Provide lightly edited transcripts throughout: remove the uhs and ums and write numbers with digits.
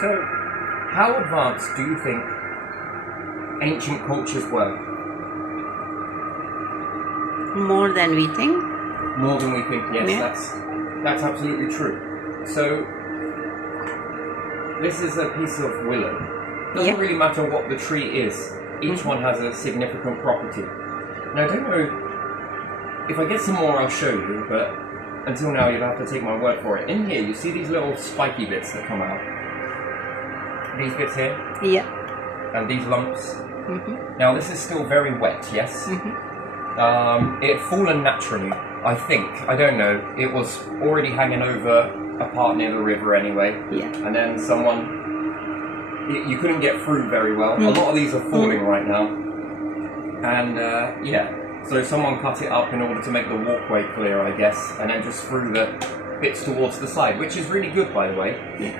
So, how advanced do you think ancient cultures were? More than we think. More than we think, yes, Yeah. that's absolutely true. So, this is a piece of willow. Doesn't Yeah. really matter what the tree is. Each one has a significant property. Now, I don't know if I get some more, I'll show you, but until now, you'll have to take my word for it. In here, you see these little spiky bits that come out. These bits here, Yeah. and these lumps. Mm-hmm. Now, this is still very wet, yes? It had fallen naturally, I think. I don't know. It was already hanging over a part near the river anyway. Yeah. And then you couldn't get through very well. A lot of these are falling right now. And yeah, so someone cut it up in order to make the walkway clear, I guess, and then just threw the bits towards the side, which is really good, by the way. Yeah.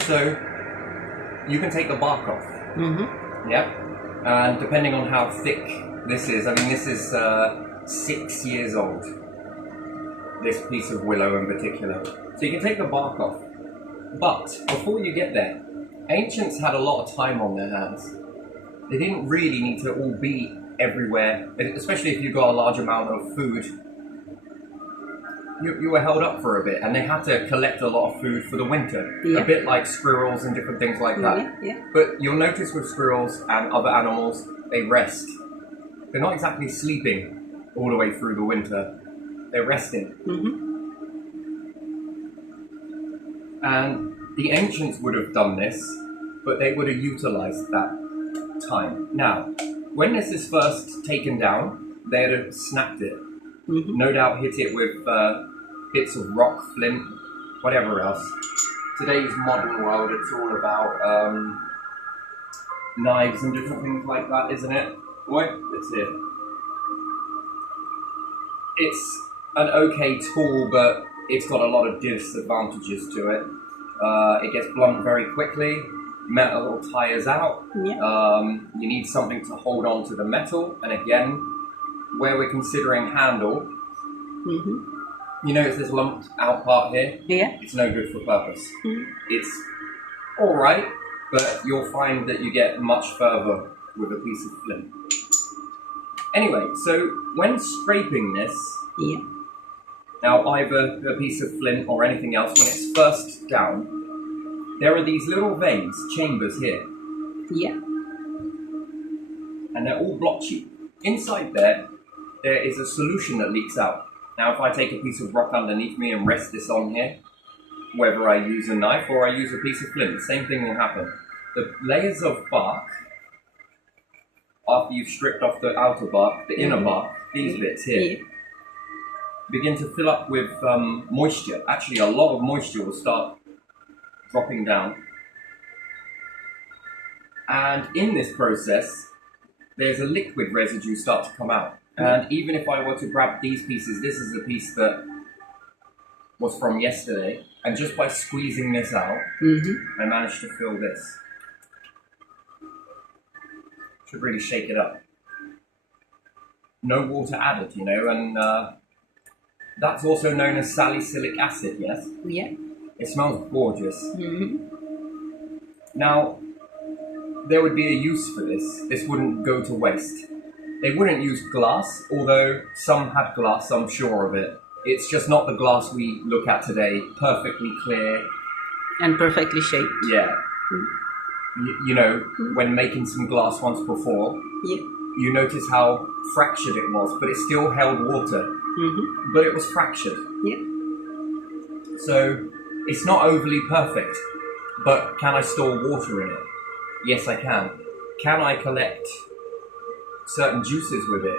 So you can take the bark off. Mm-hmm. Yeah. And depending on how thick this is, I mean, this is 6 years old. This piece of willow in particular. So you can take the bark off. But before you get there, ancients had a lot of time on their hands. They didn't really need to all be everywhere, especially if you got a large amount of food. You were held up for a bit, and they had to collect a lot of food for the winter. Yeah. A bit like squirrels and different things like that. Yeah. Yeah. But you'll notice with squirrels and other animals, they rest. They're not exactly sleeping all the way through the winter. They're resting. Mm-hmm. And the ancients would have done this, but they would have utilized that time. Now, when this is first taken down, they'd have snapped it. Mm-hmm. No doubt hit it with bits of rock, flint, whatever else. Today's modern world, it's all about knives and different things like that, isn't it? Wait, it's it. It's an okay tool, but it's got a lot of disadvantages to it. It gets blunt very quickly. Metal tires out. Yeah. You need something to hold on to the metal, and again, where we're considering handle, Mm-hmm. you notice this lumped out part here? Yeah. It's no good for purpose. Mm. It's alright, but you'll find that you get much further with a piece of flint. Anyway, so when scraping this, Yeah. now either a piece of flint or anything else, when it's first down, there are these little veins, chambers here, Yeah. and they're all blotchy. Inside there is a solution that leaks out. Now, if I take a piece of rock underneath me and rest this on here, whether I use a knife or I use a piece of flint, the same thing will happen. The layers of bark, after you've stripped off the outer bark, the inner bark, these bits here, Yeah. begin to fill up with moisture. Actually, a lot of moisture will start dropping down. And in this process, there's a liquid residue start to come out. And even if I were to grab these pieces, this is a piece that was from yesterday, and just by squeezing this out, Mm-hmm. I managed to fill this. Should really shake it up. No water added, you know, and that's also known as salicylic acid, yes? Yeah. It smells gorgeous. Mm-hmm. Now, there would be a use for this. This wouldn't go to waste. They wouldn't use glass, although some had glass, I'm sure of it. It's just not the glass we look at today, perfectly clear. And perfectly shaped. Yeah. You know, when making some glass once before, Yeah. you notice how fractured it was, but it still held water. Mm-hmm. But it was fractured. Yeah. So, it's not overly perfect, but can I store water in it? Yes, I can. Can I collect certain juices with it?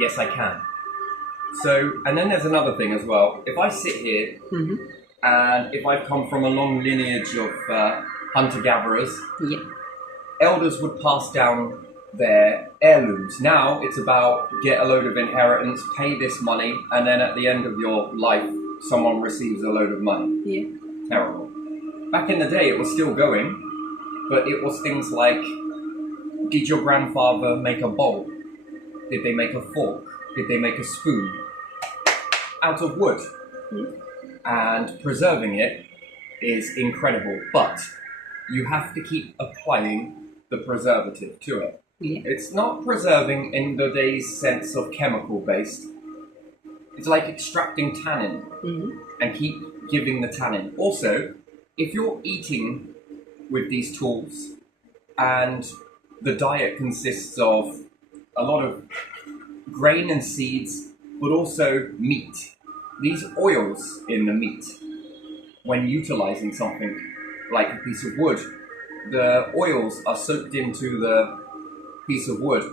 Yes, I can. So, and then there's another thing as well. If I sit here, Mm-hmm. and if I've come from a long lineage of hunter-gatherers, Yeah. elders would pass down their heirlooms. Now it's about get a load of inheritance, pay this money, and then at the end of your life, someone receives a load of money. Yeah. Terrible. Back in the day, it was still going, but it was things like, did your grandfather make a bowl? Did they make a fork? Did they make a spoon? Out of wood. Mm. And preserving it is incredible, but you have to keep applying the preservative to it. Yeah. It's not preserving in the day's sense of chemical based. It's like extracting tannin and keep giving the tannin. Also, if you're eating with these tools and the diet consists of a lot of grain and seeds, but also meat, these oils in the meat, when utilizing something like a piece of wood, the oils are soaked into the piece of wood,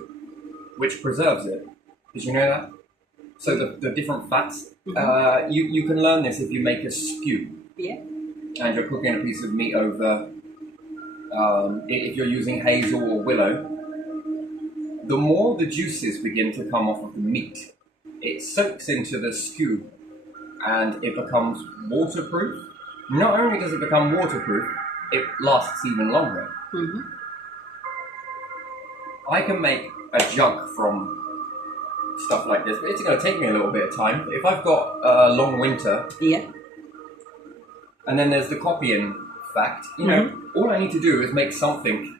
which preserves it. Did you know that? So the different fats, you can learn this if you make a stew. Yeah. And you're cooking a piece of meat over, if you're using hazel or willow, the more the juices begin to come off of the meat, it soaks into the stew and it becomes waterproof. Not only does it become waterproof, it lasts even longer. I can make a jug from stuff like this, but it's going to take me a little bit of time. If I've got a long winter, Yeah. and then there's the copying fact, you know, all I need to do is make something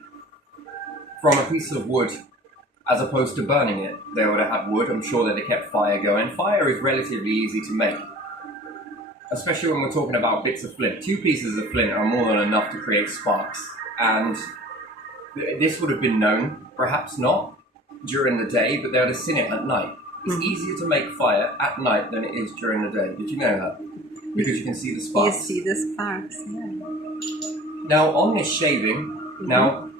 from a piece of wood as opposed to burning it. They would have had wood, I'm sure that they kept fire going. Fire is relatively easy to make, especially when we're talking about bits of flint. 2 pieces of flint are more than enough to create sparks, and this would have been known, perhaps not during the day, but they would have seen it at night. It's easier to make fire at night than it is during the day. Did you know that? Because you can see the You sparks. see the sparks, yeah. Now, on this shaving, now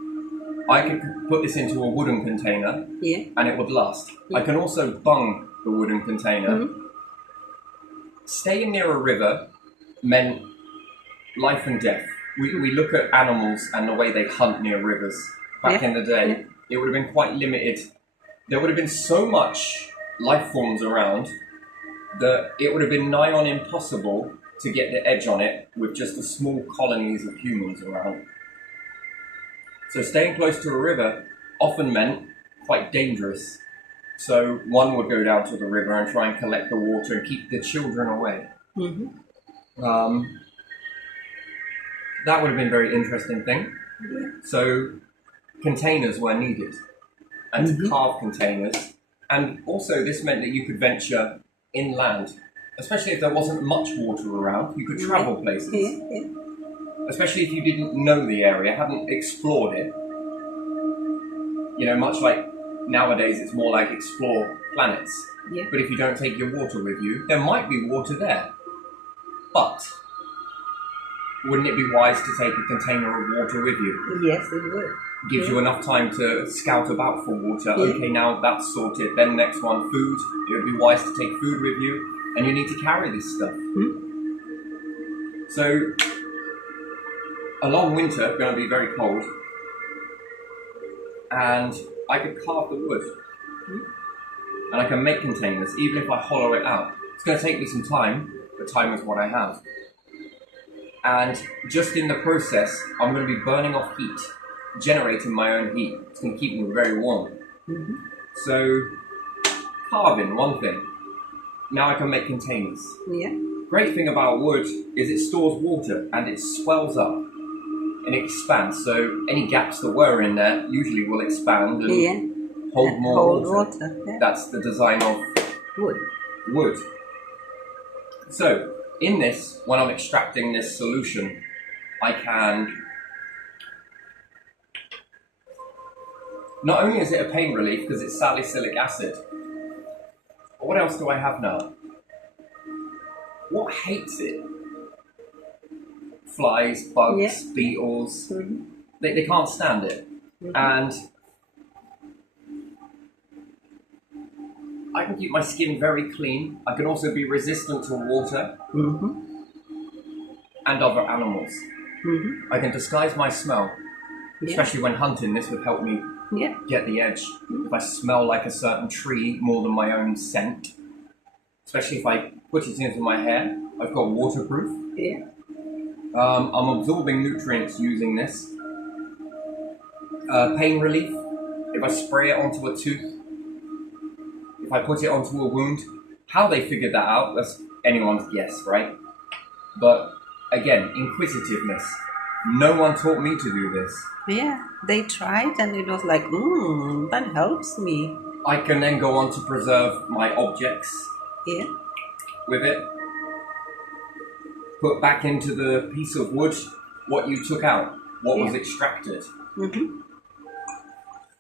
I could put this into a wooden container Yeah. and it would last. I can also bung the wooden container. Staying near a river meant life and death. We look at animals and the way they hunt near rivers. Back in the day, it would have been quite limited. There would have been so much life forms around that it would have been nigh on impossible to get the edge on it with just the small colonies of humans around. So staying close to a river often meant quite dangerous. So one would go down to the river and try and collect the water and keep the children away. That would have been a very interesting thing. So containers were needed, and to carve containers. And also this meant that you could venture inland, especially if there wasn't much water around. You could travel places, especially if you didn't know the area, hadn't explored it. You know, much like nowadays, it's more like explore planets. But if you don't take your water with you, there might be water there. But wouldn't it be wise to take a container of water with you? Yes, it would. Gives you enough time to scout about for water. Okay, now that's sorted. Then next one, food. It would be wise to take food with you, and you need to carry this stuff. So, a long winter, going to be very cold, and I could carve the wood, and I can make containers, even if I hollow it out. It's going to take me some time, but time is what I have. And just in the process, I'm going to be burning off heat, generating my own heat. It's going to keep me very warm. So, carving, one thing. Now I can make containers. Great thing about wood is it stores water and it swells up and expands. So any gaps that were in there usually will expand and hold more water. That's the design of wood. So, in this, when I'm extracting this solution, I can... Not only is it a pain relief because it's salicylic acid, but what else do I have now? What hates it? Flies, bugs, beetles. They can't stand it. And I can keep my skin very clean. I can also be resistant to water and other animals. I can disguise my smell, especially when hunting. This would help me get the edge. If I smell like a certain tree more than my own scent, especially if I put it into my hair, I've got waterproof. I'm absorbing nutrients using this. Pain relief, if I spray it onto a tooth, if I put it onto a wound. How they figured that out, that's anyone's guess, right? But again, inquisitiveness. No one taught me to do this. Yeah, they tried and it was like, that helps me. I can then go on to preserve my objects Yeah. with it. Put back into the piece of wood what you took out, what was extracted. Mm-hmm.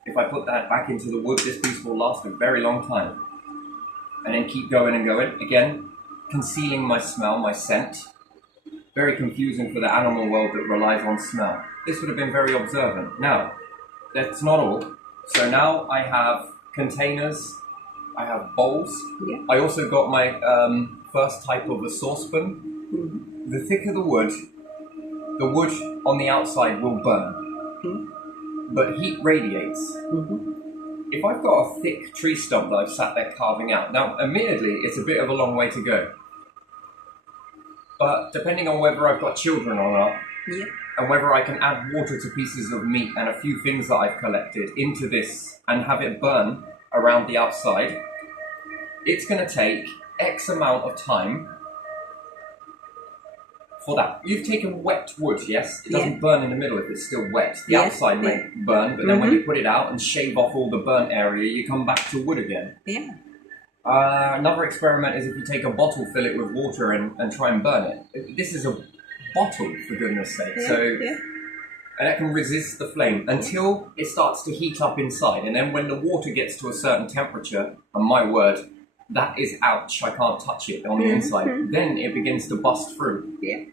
If I put that back into the wood, this piece will last a very long time. And then keep going and going. Again, concealing my smell, my scent. Very confusing for the animal world that relies on smell. This would have been very observant. Now, that's not all. So now I have containers, I have bowls. Yeah. I also got my first type of a saucepan. Mm-hmm. The thicker the wood on the outside will burn. Mm-hmm. But heat radiates. Mm-hmm. If I've got a thick tree stump that I've sat there carving out, now admittedly it's a bit of a long way to go. But depending on whether I've got children or not, Yeah. and whether I can add water to pieces of meat and a few things that I've collected into this and have it burn around the outside, it's going to take X amount of time for that. You've taken wet wood, yes? It doesn't burn in the middle if it's still wet. The Yes, outside may burn, but then when you put it out and shave off all the burnt area, you come back to wood again. Yeah. Another experiment is if you take a bottle, fill it with water and try and burn it. This is a bottle, for goodness sake. Yeah. So, Yeah. and it can resist the flame until it starts to heat up inside. And then when the water gets to a certain temperature, and my word, that is ouch, I can't touch it on the inside. Then it begins to bust through. Yeah.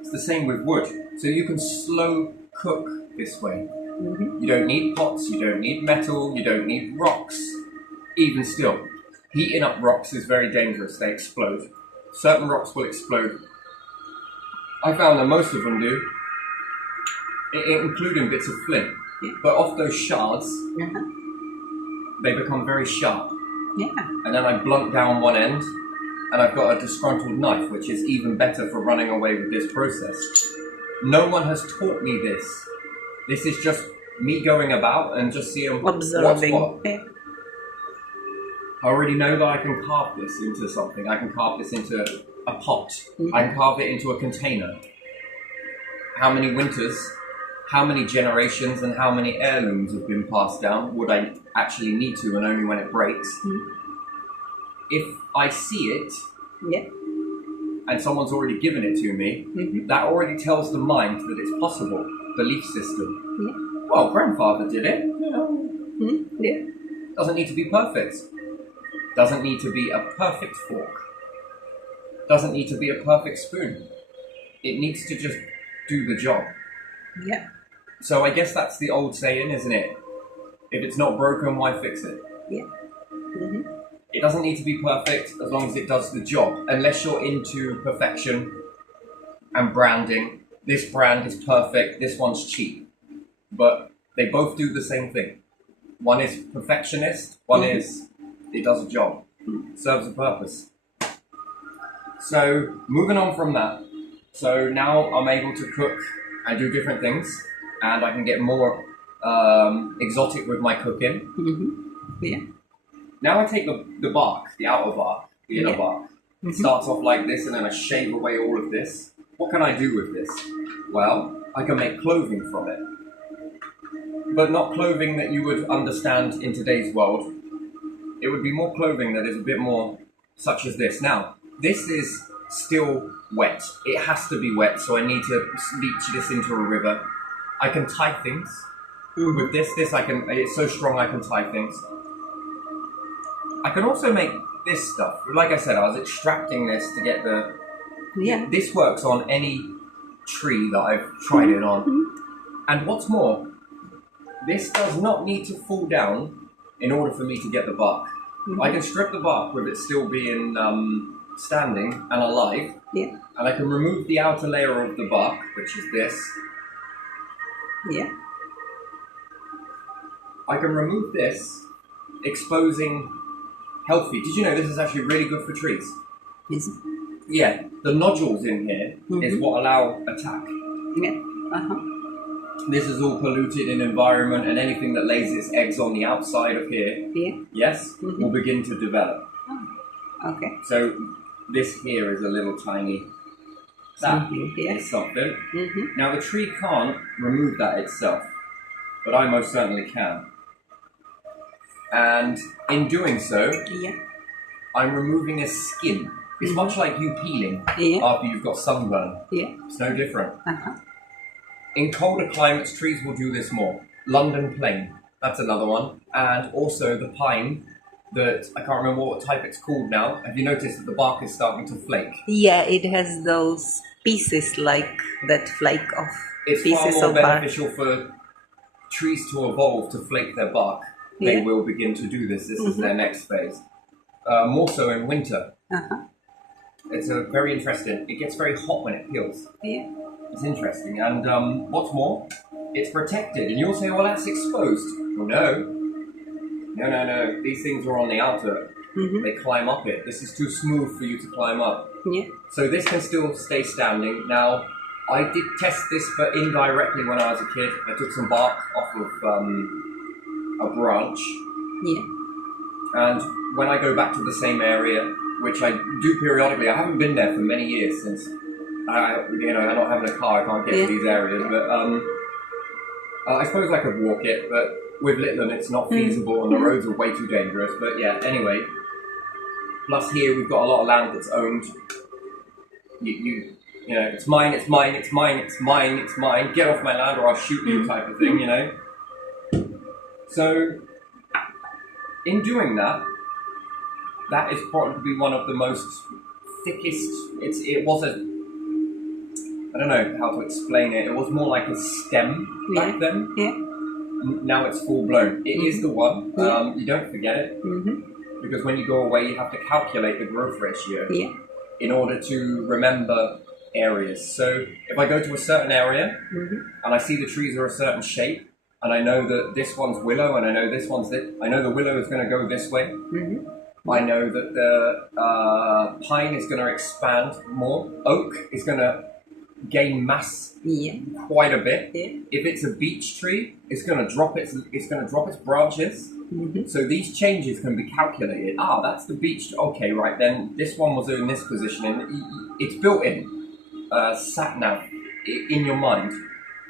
It's the same with wood. So you can slow cook this way. Mm-hmm. You don't need pots, you don't need metal, you don't need rocks. Even still, heating up rocks is very dangerous. They explode. Certain rocks will explode. I found that most of them do, including bits of flint. Yeah. But off those shards, Uh-huh. they become very sharp. Yeah. And then I blunt down one end, and I've got a disgruntled knife, which is even better for running away with this process. No one has taught me this. This is just me going about and just seeing Observing. what's what. Yeah. I already know that I can carve this into something. I can carve this into a pot. I can carve it into a container. How many winters, how many generations, and how many heirlooms have been passed down would I actually need to, and only when it breaks? If I see it, Yeah. and someone's already given it to me, that already tells the mind that it's possible. Belief system. Yeah. Well, grandfather did it. Yeah. Doesn't need to be perfect. Doesn't need to be a perfect fork. Doesn't need to be a perfect spoon. It needs to just do the job. Yeah. So I guess that's the old saying, isn't it? If it's not broken, why fix it? Yeah. Mm-hmm. It doesn't need to be perfect as long as it does the job. Unless you're into perfection and branding. This brand is perfect, this one's cheap. But they both do the same thing. One is perfectionist, one is it does a job. Serves a purpose. So moving on from that. So now I'm able to cook and do different things, and I can get more exotic with my cooking. Mm-hmm. Yeah. Now I take the bark, the outer bark, the inner bark. It starts off like this, and then I shave away all of this. What can I do with this? Well, I can make clothing from it. But not clothing that you would understand in today's world. It would be more clothing that is a bit more such as this. Now, this is still wet. It has to be wet, so I need to leach this into a river. I can tie things. With this it's so strong I can tie things. I can also make this stuff. Like I said, I was extracting this to get the... Yeah. This works on any tree that I've tried it on. And what's more, this does not need to fall down in order for me to get the bark. I can strip the bark with it still being standing and alive. Yeah. And I can remove the outer layer of the bark, which is this. Yeah. I can remove this, exposing healthy. Did you know this is actually really good for trees? Is it? Yeah, the nodules in here is what allow attack. Yeah. Uh-huh. This is all polluted in environment, and anything that lays its eggs on the outside of here, Yeah. yes, will begin to develop. Okay. So this here is a little tiny That something. Yeah. is something. Mm-hmm. Now the tree can't remove that itself, but I most certainly can. And in doing so, Yeah. I'm removing a skin. It's much like you peeling Yeah. after you've got sunburn. Yeah. It's no different. Uh-huh. In colder climates, trees will do this more. London plane, that's another one. And also the pine, that I can't remember what type it's called now. Have you noticed that the bark is starting to flake? Yeah, it has those pieces like that flake off It's far pieces more of bark. beneficial for trees to evolve to flake their bark. They Yeah. will begin to do this. This is their next phase. More so in winter. Uh-huh. It's a very interesting. It gets very hot when it peels. Yeah. It's interesting. And what's more, it's protected. And you'll say, well, that's exposed. Well, no. No. These things are on the outer. Mm-hmm. They climb up it. This is too smooth for you to climb up. Yeah. So this can still stay standing. Now, I did test this, but indirectly when I was a kid. I took some bark off of a branch. Yeah. And when I go back to the same area, which I do periodically, I haven't been there for many years since I'm not having a car, I can't get to these areas. But I suppose I could walk it, but with Litland it's not feasible and the roads are way too dangerous. But yeah, anyway. Plus here we've got a lot of land that's owned. You know, it's mine, it's mine, it's mine, it's mine, it's mine. Get off my land or I'll shoot you, type of thing, you know. So, in doing that, that is probably one of the most thickest. It was a. I don't know how to explain it. It was more like a stem back then. Yeah. Now it's full blown. It is the one. You don't forget it, Mm-hmm. because when you go away, you have to calculate the growth ratio Yeah. in order to remember areas. So if I go to a certain area and I see the trees are a certain shape, and I know that this one's willow, and I know this one's this, I know the willow is going to go this way. I know that the pine is going to expand more. Oak is going to gain mass Yeah. quite a bit. Yeah. If it's a beech tree, it's going to drop its branches. So these changes can be calculated. Ah, that's the beech. Okay, right then. This one was in this position, and it's built in sat nav in your mind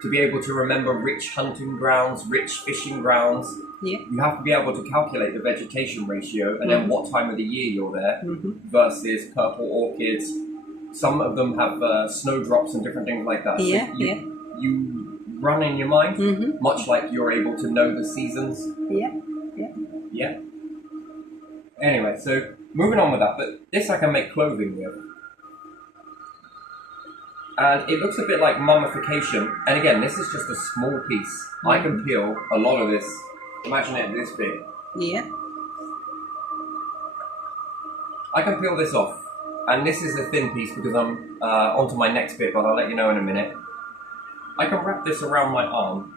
to be able to remember rich hunting grounds, rich fishing grounds. Yeah. You have to be able to calculate the vegetation ratio and then what time of the year you're there versus purple orchids. Some of them have snowdrops and different things like that. So Yeah. you run in your mind, much like you're able to know the seasons. Yeah. Yeah. Anyway, so moving on with that, but this I can make clothing with. And it looks a bit like mummification. And again, this is just a small piece. I can peel a lot of this. Imagine it this big. Yeah. I can peel this off. And this is a thin piece because I'm onto my next bit, but I'll let you know in a minute. I can wrap this around my arm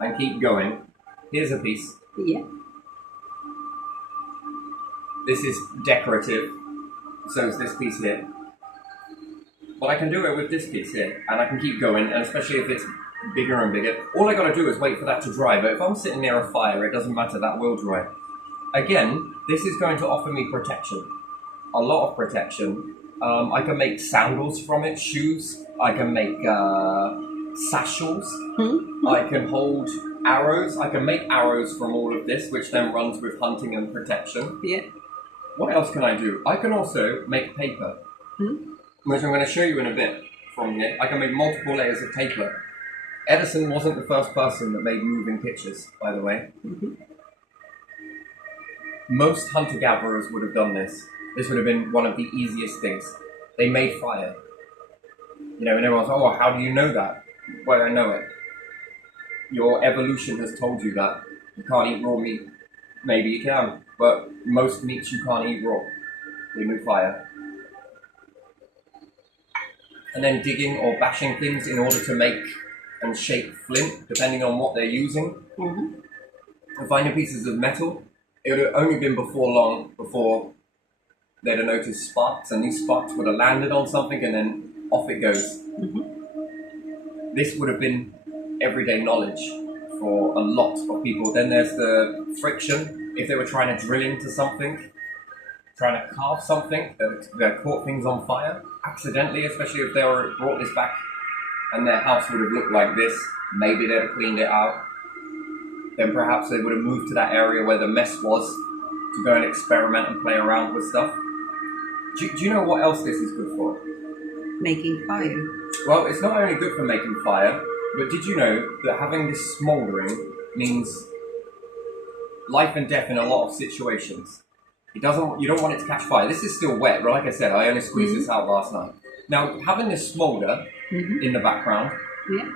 and keep going. Here's a piece. Yeah. This is decorative. So is this piece here. But I can do it with this piece here, and I can keep going, and especially if it's bigger and bigger. All I gotta do is wait for that to dry, but if I'm sitting near a fire, it doesn't matter, that will dry. Again, this is going to offer me protection. A lot of protection. I can make sandals from it, shoes. I can make satchels. I can hold arrows. I can make arrows from all of this, which then runs with hunting and protection. Yeah. What else can I do? I can also make paper, which I'm going to show you in a bit from here. I can make multiple layers of paper. Edison wasn't the first person that made moving pictures, by the way. Most hunter-gatherers would have done this. This would have been one of the easiest things. They made fire. You know, and everyone's like, oh, how do you know that? Well, I know it. Your evolution has told you that. You can't eat raw meat. Maybe you can, but most meats you can't eat raw. They move fire. And then digging or bashing things in order to make and shape flint, depending on what they're using. And finding pieces of metal, it would have only been before long before they'd have noticed sparks, and these sparks would have landed on something, and then off it goes. This would have been everyday knowledge for a lot of people. Then there's the friction. If they were trying to drill into something, trying to carve something that caught things on fire accidentally, especially if they were brought this back and their house would have looked like this. Maybe they'd have cleaned it out. Then perhaps they would have moved to that area where the mess was to go and experiment and play around with stuff. Do you know what else this is good for? Making fire. Well, it's not only good for making fire, but did you know that having this smouldering means life and death in a lot of situations? You don't want it to catch fire. This is still wet, but like I said, I only squeezed this out last night. Now, having this smoulder in the background,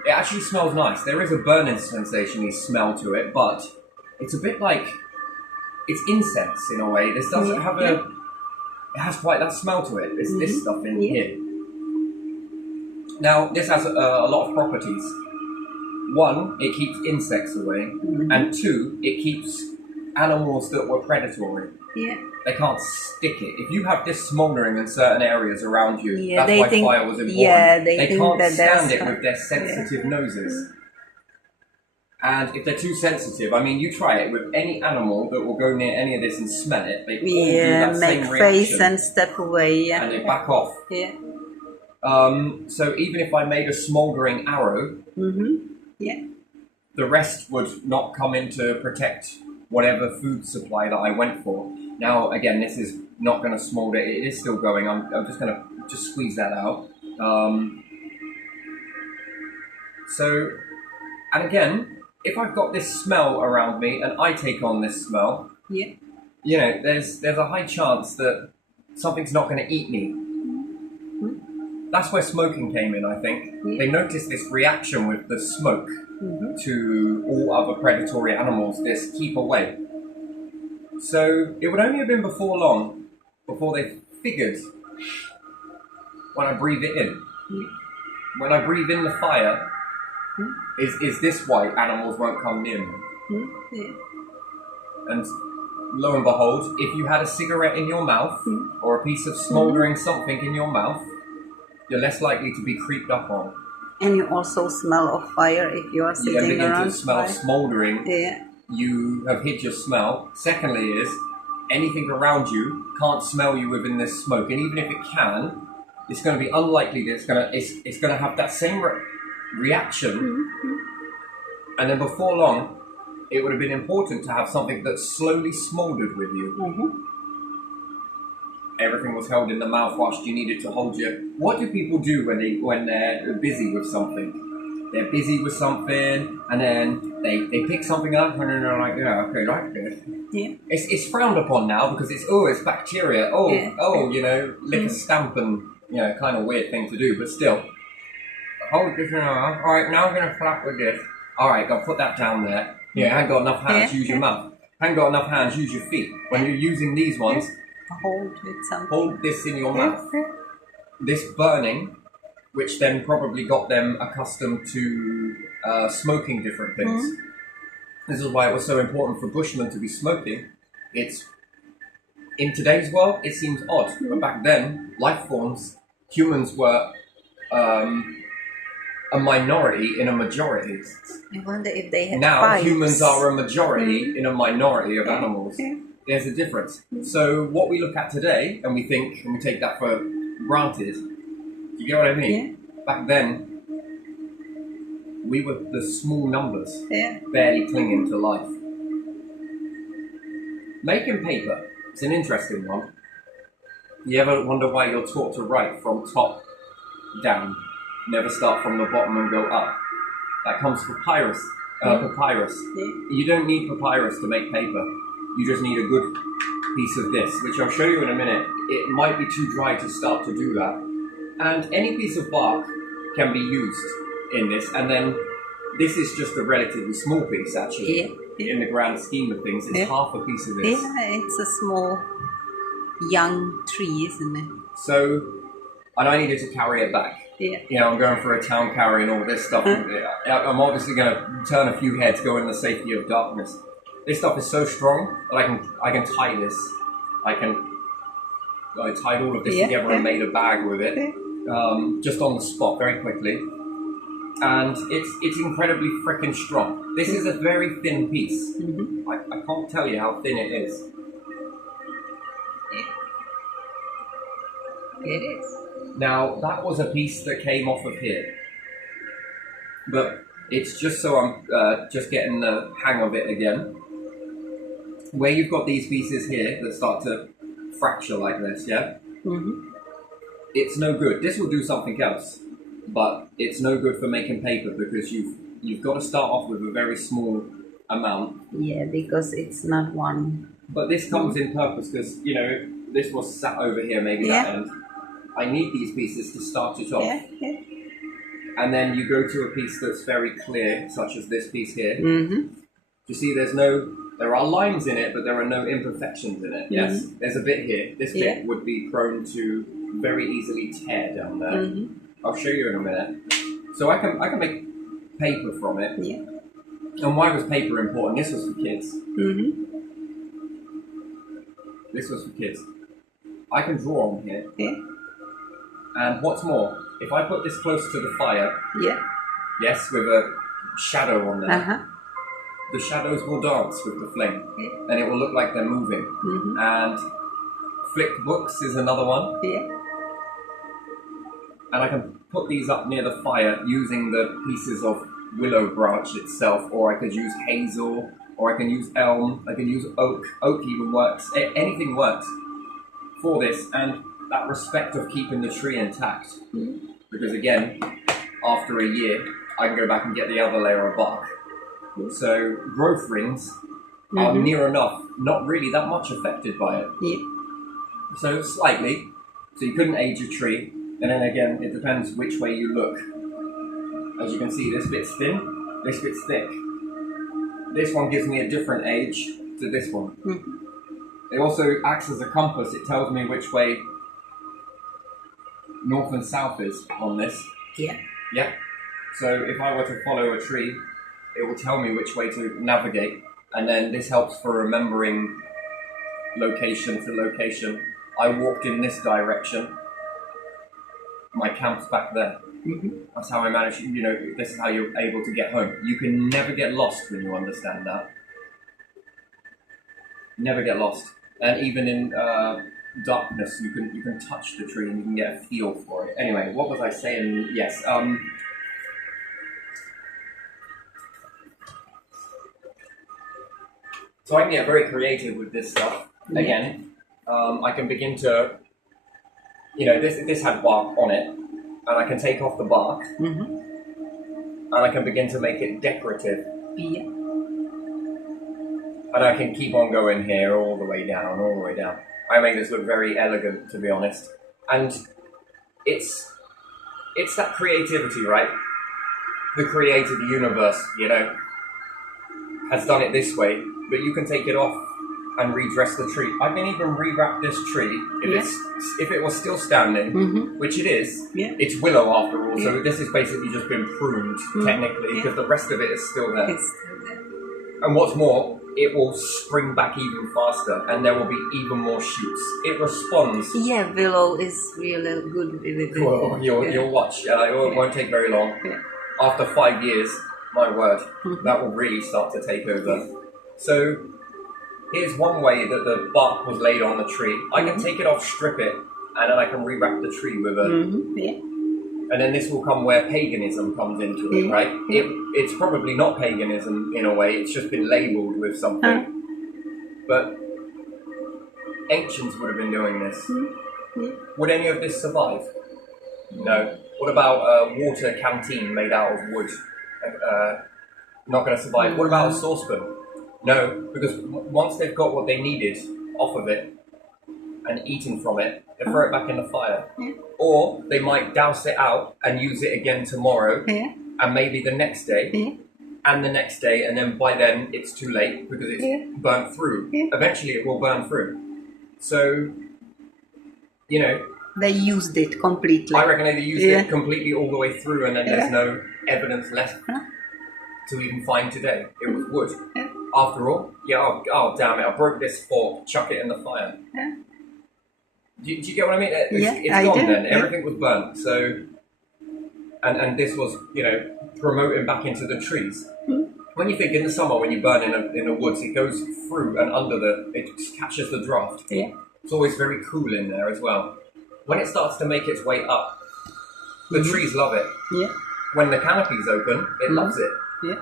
it actually smells nice. There is a burning sensation-y smell to it, but it's a bit like, it's incense in a way. This doesn't have it has quite that smell to it. It's this stuff in here. Now, this has a lot of properties. One, it keeps insects away, and two, it keeps animals that were predatory. They can't stick it. If you have this smouldering in certain areas around you, that's why fire was important. They can't stand it with their sensitive noses. And if they're too sensitive, I mean, you try it with any animal that will go near any of this and smell it, they all do that make same face reaction, and step away. and they back off. So even if I made a smouldering arrow, the rest would not come in to protect whatever food supply that I went for. Now, again, this is not going to smoulder. It is still going. I'm just going to squeeze that out. And again, if I've got this smell around me and I take on this smell, you know, there's a high chance that something's not going to eat me. That's where smoking came in, I think. They noticed this reaction with the smoke to all other predatory animals, this keep away. So it would only have been before long, before they figured when I breathe it in. When I breathe in the fire, is this why animals won't come near me? And lo and behold, if you had a cigarette in your mouth or a piece of smouldering something in your mouth, you're less likely to be creeped up on. And you also smell of fire if you are sitting around to smell fire. smouldering. You have hid your smell. Secondly is, anything around you can't smell you within this smoke. And even if it can, it's going to be unlikely that it's going to have that same reaction. And then before long, it would have been important to have something that slowly smouldered with you. Everything was held in the mouth whilst you needed to hold your... What do people do when they're busy with something? They're busy with something, and then they pick something up, and then they're like, yeah, okay, like this. It's frowned upon now because it's bacteria. You know, lick a stamp and, you know, kind of weird thing to do, but still. Hold this in your mouth. All right, now I'm going to flap with this. All right, go put that down there. Yeah, I haven't got enough hands, use your mouth. Haven't got enough hands, use your feet. When you're using these ones, hold this in your mouth. This burning, which then probably got them accustomed to smoking different things. This is why it was so important for Bushmen to be smoking. It's in today's world, it seems odd, but back then, life forms, humans were a minority in a majority. I wonder if they had now fights. Humans are a majority in a minority of animals. There's a difference. So what we look at today, and we think, and we take that for granted, you get what I mean? Back then, we were the small numbers, barely clinging to life. Making paper, it's an interesting one. You ever wonder why you're taught to write from top down? Never start from the bottom and go up. That comes from papyrus. You don't need papyrus to make paper. You just need a good piece of this, which I'll show you in a minute. It might be too dry to start to do that. And any piece of bark can be used in this. And then this is just a relatively small piece, actually. In the grand scheme of things, it's half a piece of this. It's a small, young tree, isn't it? So, and I needed to carry it back. You know, I'm going for a town carry and all this stuff. I'm obviously going to turn a few heads, go in the safety of darkness. This stuff is so strong that I can tie this. I tied all of this together and made a bag with it, just on the spot, very quickly. And it's incredibly freaking strong. This is a very thin piece. I can't tell you how thin it is. It is. Now, that was a piece that came off of here. But it's just so I'm just getting the hang of it again. Where you've got these pieces here that start to fracture like this, yeah? Mm-hmm. It's no good. This will do something else, but it's no good for making paper because you've got to start off with a very small amount. Yeah, because it's not one. But this comes in purpose because, you know, this was sat over here, maybe Yeah. that end. I need these pieces to start it off. Yeah, yeah. And then you go to a piece that's very clear, such as this piece here. Mm-hmm. You see there are lines in it, but there are no imperfections in it. Yes, there's a bit here. This bit Yeah. would be prone to very easily tear down there. Mm-hmm. I'll show you in a minute. So I can make paper from it. Yeah. And why was paper important? This was for kids. Mm-hmm. This was for kids. I can draw on here. Yeah. And what's more, if I put this close to the fire, Yeah. yes, with a shadow on there, Uh-huh. the shadows will dance with the flame. Yeah. And it will look like they're moving. Mm-hmm. And flicked books is another one. Yeah. And I can put these up near the fire using the pieces of willow branch itself, or I could use hazel, or I can use elm, I can use oak. Oak even works. Anything works for this, and that respect of keeping the tree intact. Mm-hmm. Because again, after a year, I can go back and get the other layer of bark. So growth rings are Mm-hmm. near enough, not really that much affected by it. Yeah. So slightly, so you couldn't age a tree, and then again, it depends which way you look. As you can see, this bit's thin, this bit's thick. This one gives me a different age to this one. Mm-hmm. It also acts as a compass. It tells me which way north and south is on this. Yeah. Yeah. So if I were to follow a tree, it will tell me which way to navigate. And then this helps for remembering location to location. I walked in this direction. My camp's back there. Mm-hmm. That's how I managed, you know, this is how you're able to get home. You can never get lost when you understand that. Never get lost. And even in darkness, you can touch the tree and you can get a feel for it. Anyway, what was I saying? Yes. So I can get very creative with this stuff. Yeah. Again, I can begin to, you know, this had bark on it, and I can take off the bark, Mm-hmm. and I can begin to make it decorative. Yeah. And I can keep on going here all the way down, all the way down. I make this look very elegant, to be honest. And it's that creativity, right? The creative universe, you know, has done it this way, but you can take it off and redress the tree. I can even rewrap this tree if it was still standing, Mm-hmm. which it is. Yeah. It's willow after all, so Yeah. this has basically just been pruned, Mm. technically, Yeah. because the rest of it is still there. It's And what's more, it will spring back even faster, and there will be even more shoots. It responds. yeah, willow is really good with it. Well, you'll watch. It won't take very long. Yeah. After 5 years, my word, Mhm. that will really start to take over. So here's one way that the bark was laid on the tree. I can Mhm. take it off, strip it, and then I can rewrap the tree with a. Mm-hmm. Yeah. And then this will come where paganism comes into it, Yeah. right? It's probably not paganism in a way, it's just been labelled with something. But ancients would have been doing this. Yeah. Would any of this survive? No. What about a water canteen made out of wood? Not going to survive. What about a saucepan? No, because once they've got what they needed off of it and eaten from it, they throw it back in the fire. Yeah. Or they might douse it out and use it again tomorrow, Yeah. and maybe the next day, Yeah. and the next day, and then by then it's too late because it's Yeah. burnt through. Yeah. Eventually it will burn through. So, you know, They used it completely. I reckon they used Yeah. it completely all the way through, and then there's Yeah. no evidence left Huh? to even find today. It was wood. Yeah. After all, yeah, oh damn it, I broke this fork, chuck it in the fire. Yeah. Do you get what I mean? It's, Yeah, it's I gone do. then. Yeah. Everything was burnt. So, and this was, you know, promoting back into the trees. Hmm. When you think in the summer, when you burn in the woods, it goes through and under it catches the draft. Yeah. It's always very cool in there as well. when it starts to make its way up, the trees love it. Yeah. When the canopy's open, it loves it. Yeah.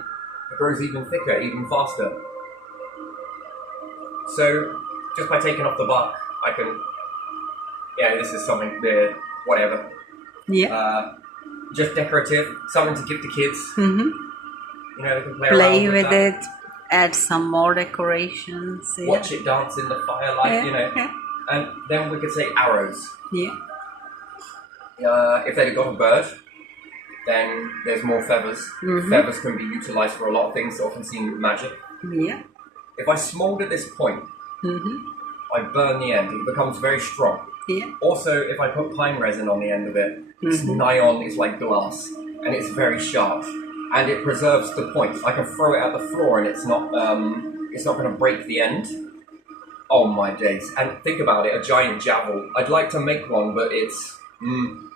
It grows even thicker, even faster. So, just by taking off the bark, I can... Yeah, this is something weird, whatever. Yeah. Just decorative, something to give to kids. Mm-hmm. You know, they can play Play around with that. it. Add some more decorations. Yeah. Watch it dance in the firelight, Yeah, you know. yeah. And then we could say arrows. Yeah. If they'd got a bird, then there's more feathers. Mhm. Feathers can be utilised for a lot of things, often seen with magic. Yeah. If I smoulder this point, Mm-hmm. I burn the end. It becomes very strong. Yeah. Also, if I put pine resin on the end of it, it's Mhm. nylon, it's like glass, and it's very sharp, and it preserves the point. I can throw it at the floor, and it's not going to break the end. Oh my days! And think about it, a giant javel. I'd like to make one, but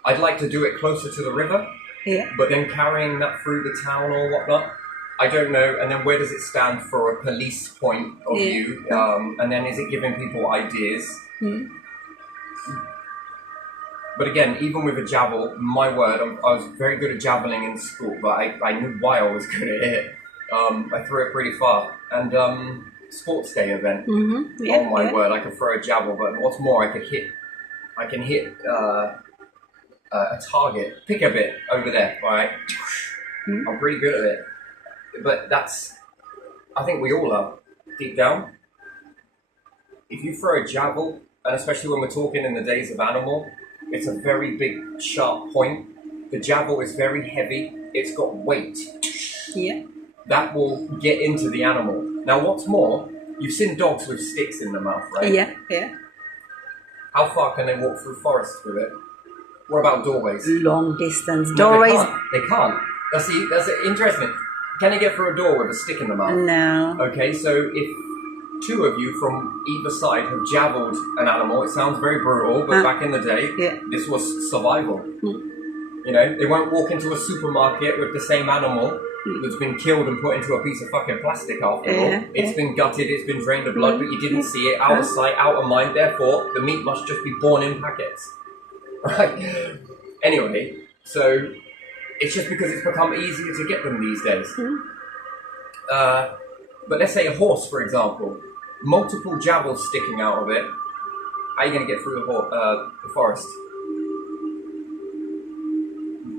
I'd like to do it closer to the river, Yeah. but then carrying that through the town or whatnot. I don't know. And then where does it stand for a police point of Yeah. view? And then is it giving people ideas? Mm. But again, even with a javel, my word, I was very good at javeling in school, but I knew why I was good at it. I threw it pretty far. And sports day event. Mm-hmm. Yeah. Oh my yeah. word, I could throw a javel, but what's more, I can hit a target, pick a bit over there, right? Mm. I'm pretty good at it. But I think we all are, deep down. If you throw a javel, and especially when we're talking in the days of animal, it's a very big, sharp point. The javel is very heavy. It's got weight. Yeah. That will get into the animal. Now, what's more, you've seen dogs with sticks in their mouth, right? Yeah. Yeah. How far can they walk through forests with it? What about doorways? Long distance No, doorways. They can't. That's interesting. Can they get through a door with a stick in the mouth? No. Okay, so if two of you from either side have javeled an animal, it sounds very brutal, but back in the day, Yeah. this was survival. Mm. You know, they won't walk into a supermarket with the same animal that's been killed and put into a piece of fucking plastic after all. Yeah, It's yeah. been gutted, it's been drained of blood, but you didn't see it, out of sight, out of mind, therefore the meat must just be born in packets. Right? Anyway, so it's just because it's become easier to get them these days. But let's say a horse, for example, multiple javels sticking out of it. How are you going to get through the forest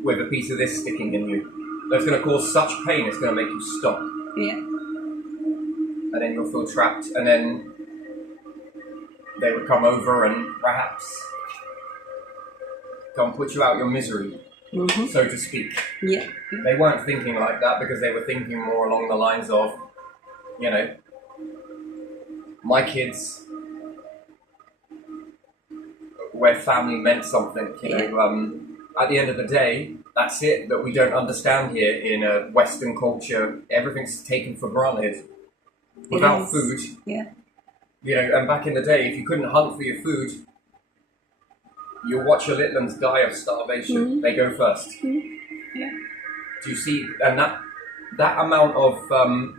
with a piece of this sticking in you? That's going to cause such pain, it's going to make you stop. Yeah. And then you'll feel trapped, and then they would come over and perhaps come put you out your misery, Mm-hmm. so to speak. Yeah. They weren't thinking like that because they were thinking more along the lines of, you know, my kids, where family meant something, you know. At the end of the day, that's it, that we don't understand here in a Western culture. Everything's taken for granted. Without Yes. food, Yeah. you know, and back in the day, if you couldn't hunt for your food, you watch your little ones die of starvation. Mhm. They go first. Yeah. Do you see? And that amount of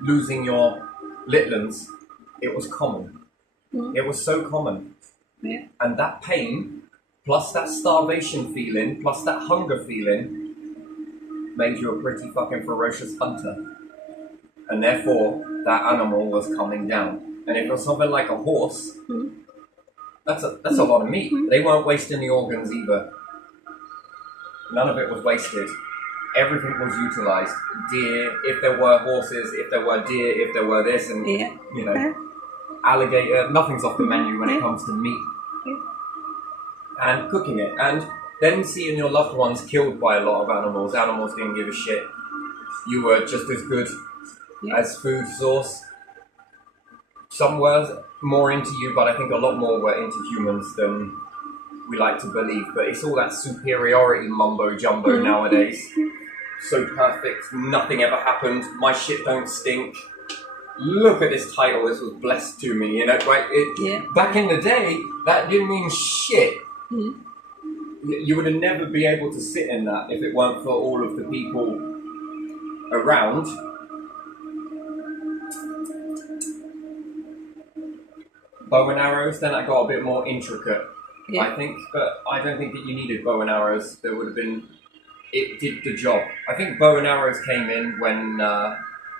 losing your little ones, it was common. Mhm. It was so common. Yeah. And that pain, plus that starvation feeling, plus that hunger feeling, made you a pretty fucking ferocious hunter. And therefore, that animal was coming down. And if it was something like a horse, that's a lot of meat. They weren't wasting the organs either. None of it was wasted. Everything was utilized. Deer, if there were horses, if there were deer, if there were this, and Yeah. you know, alligator. Nothing's off the menu when it comes to meat and cooking it. And then seeing your loved ones killed by a lot of animals. Animals didn't give a shit. You were just as good as food source. Some were more into you, but I think a lot more were into humans than we like to believe. But it's all that superiority mumbo jumbo nowadays. So perfect, nothing ever happened, my shit don't stink. Look at this title, this was blessed to me, you know, right? Back in the day, that didn't mean shit. You would have never be able to sit in that if it weren't for all of the people around. Bow and arrows, then that got a bit more intricate. Yeah. I think, but I don't think that you needed bow and arrows. There would have been, it did the job. I think bow and arrows came in when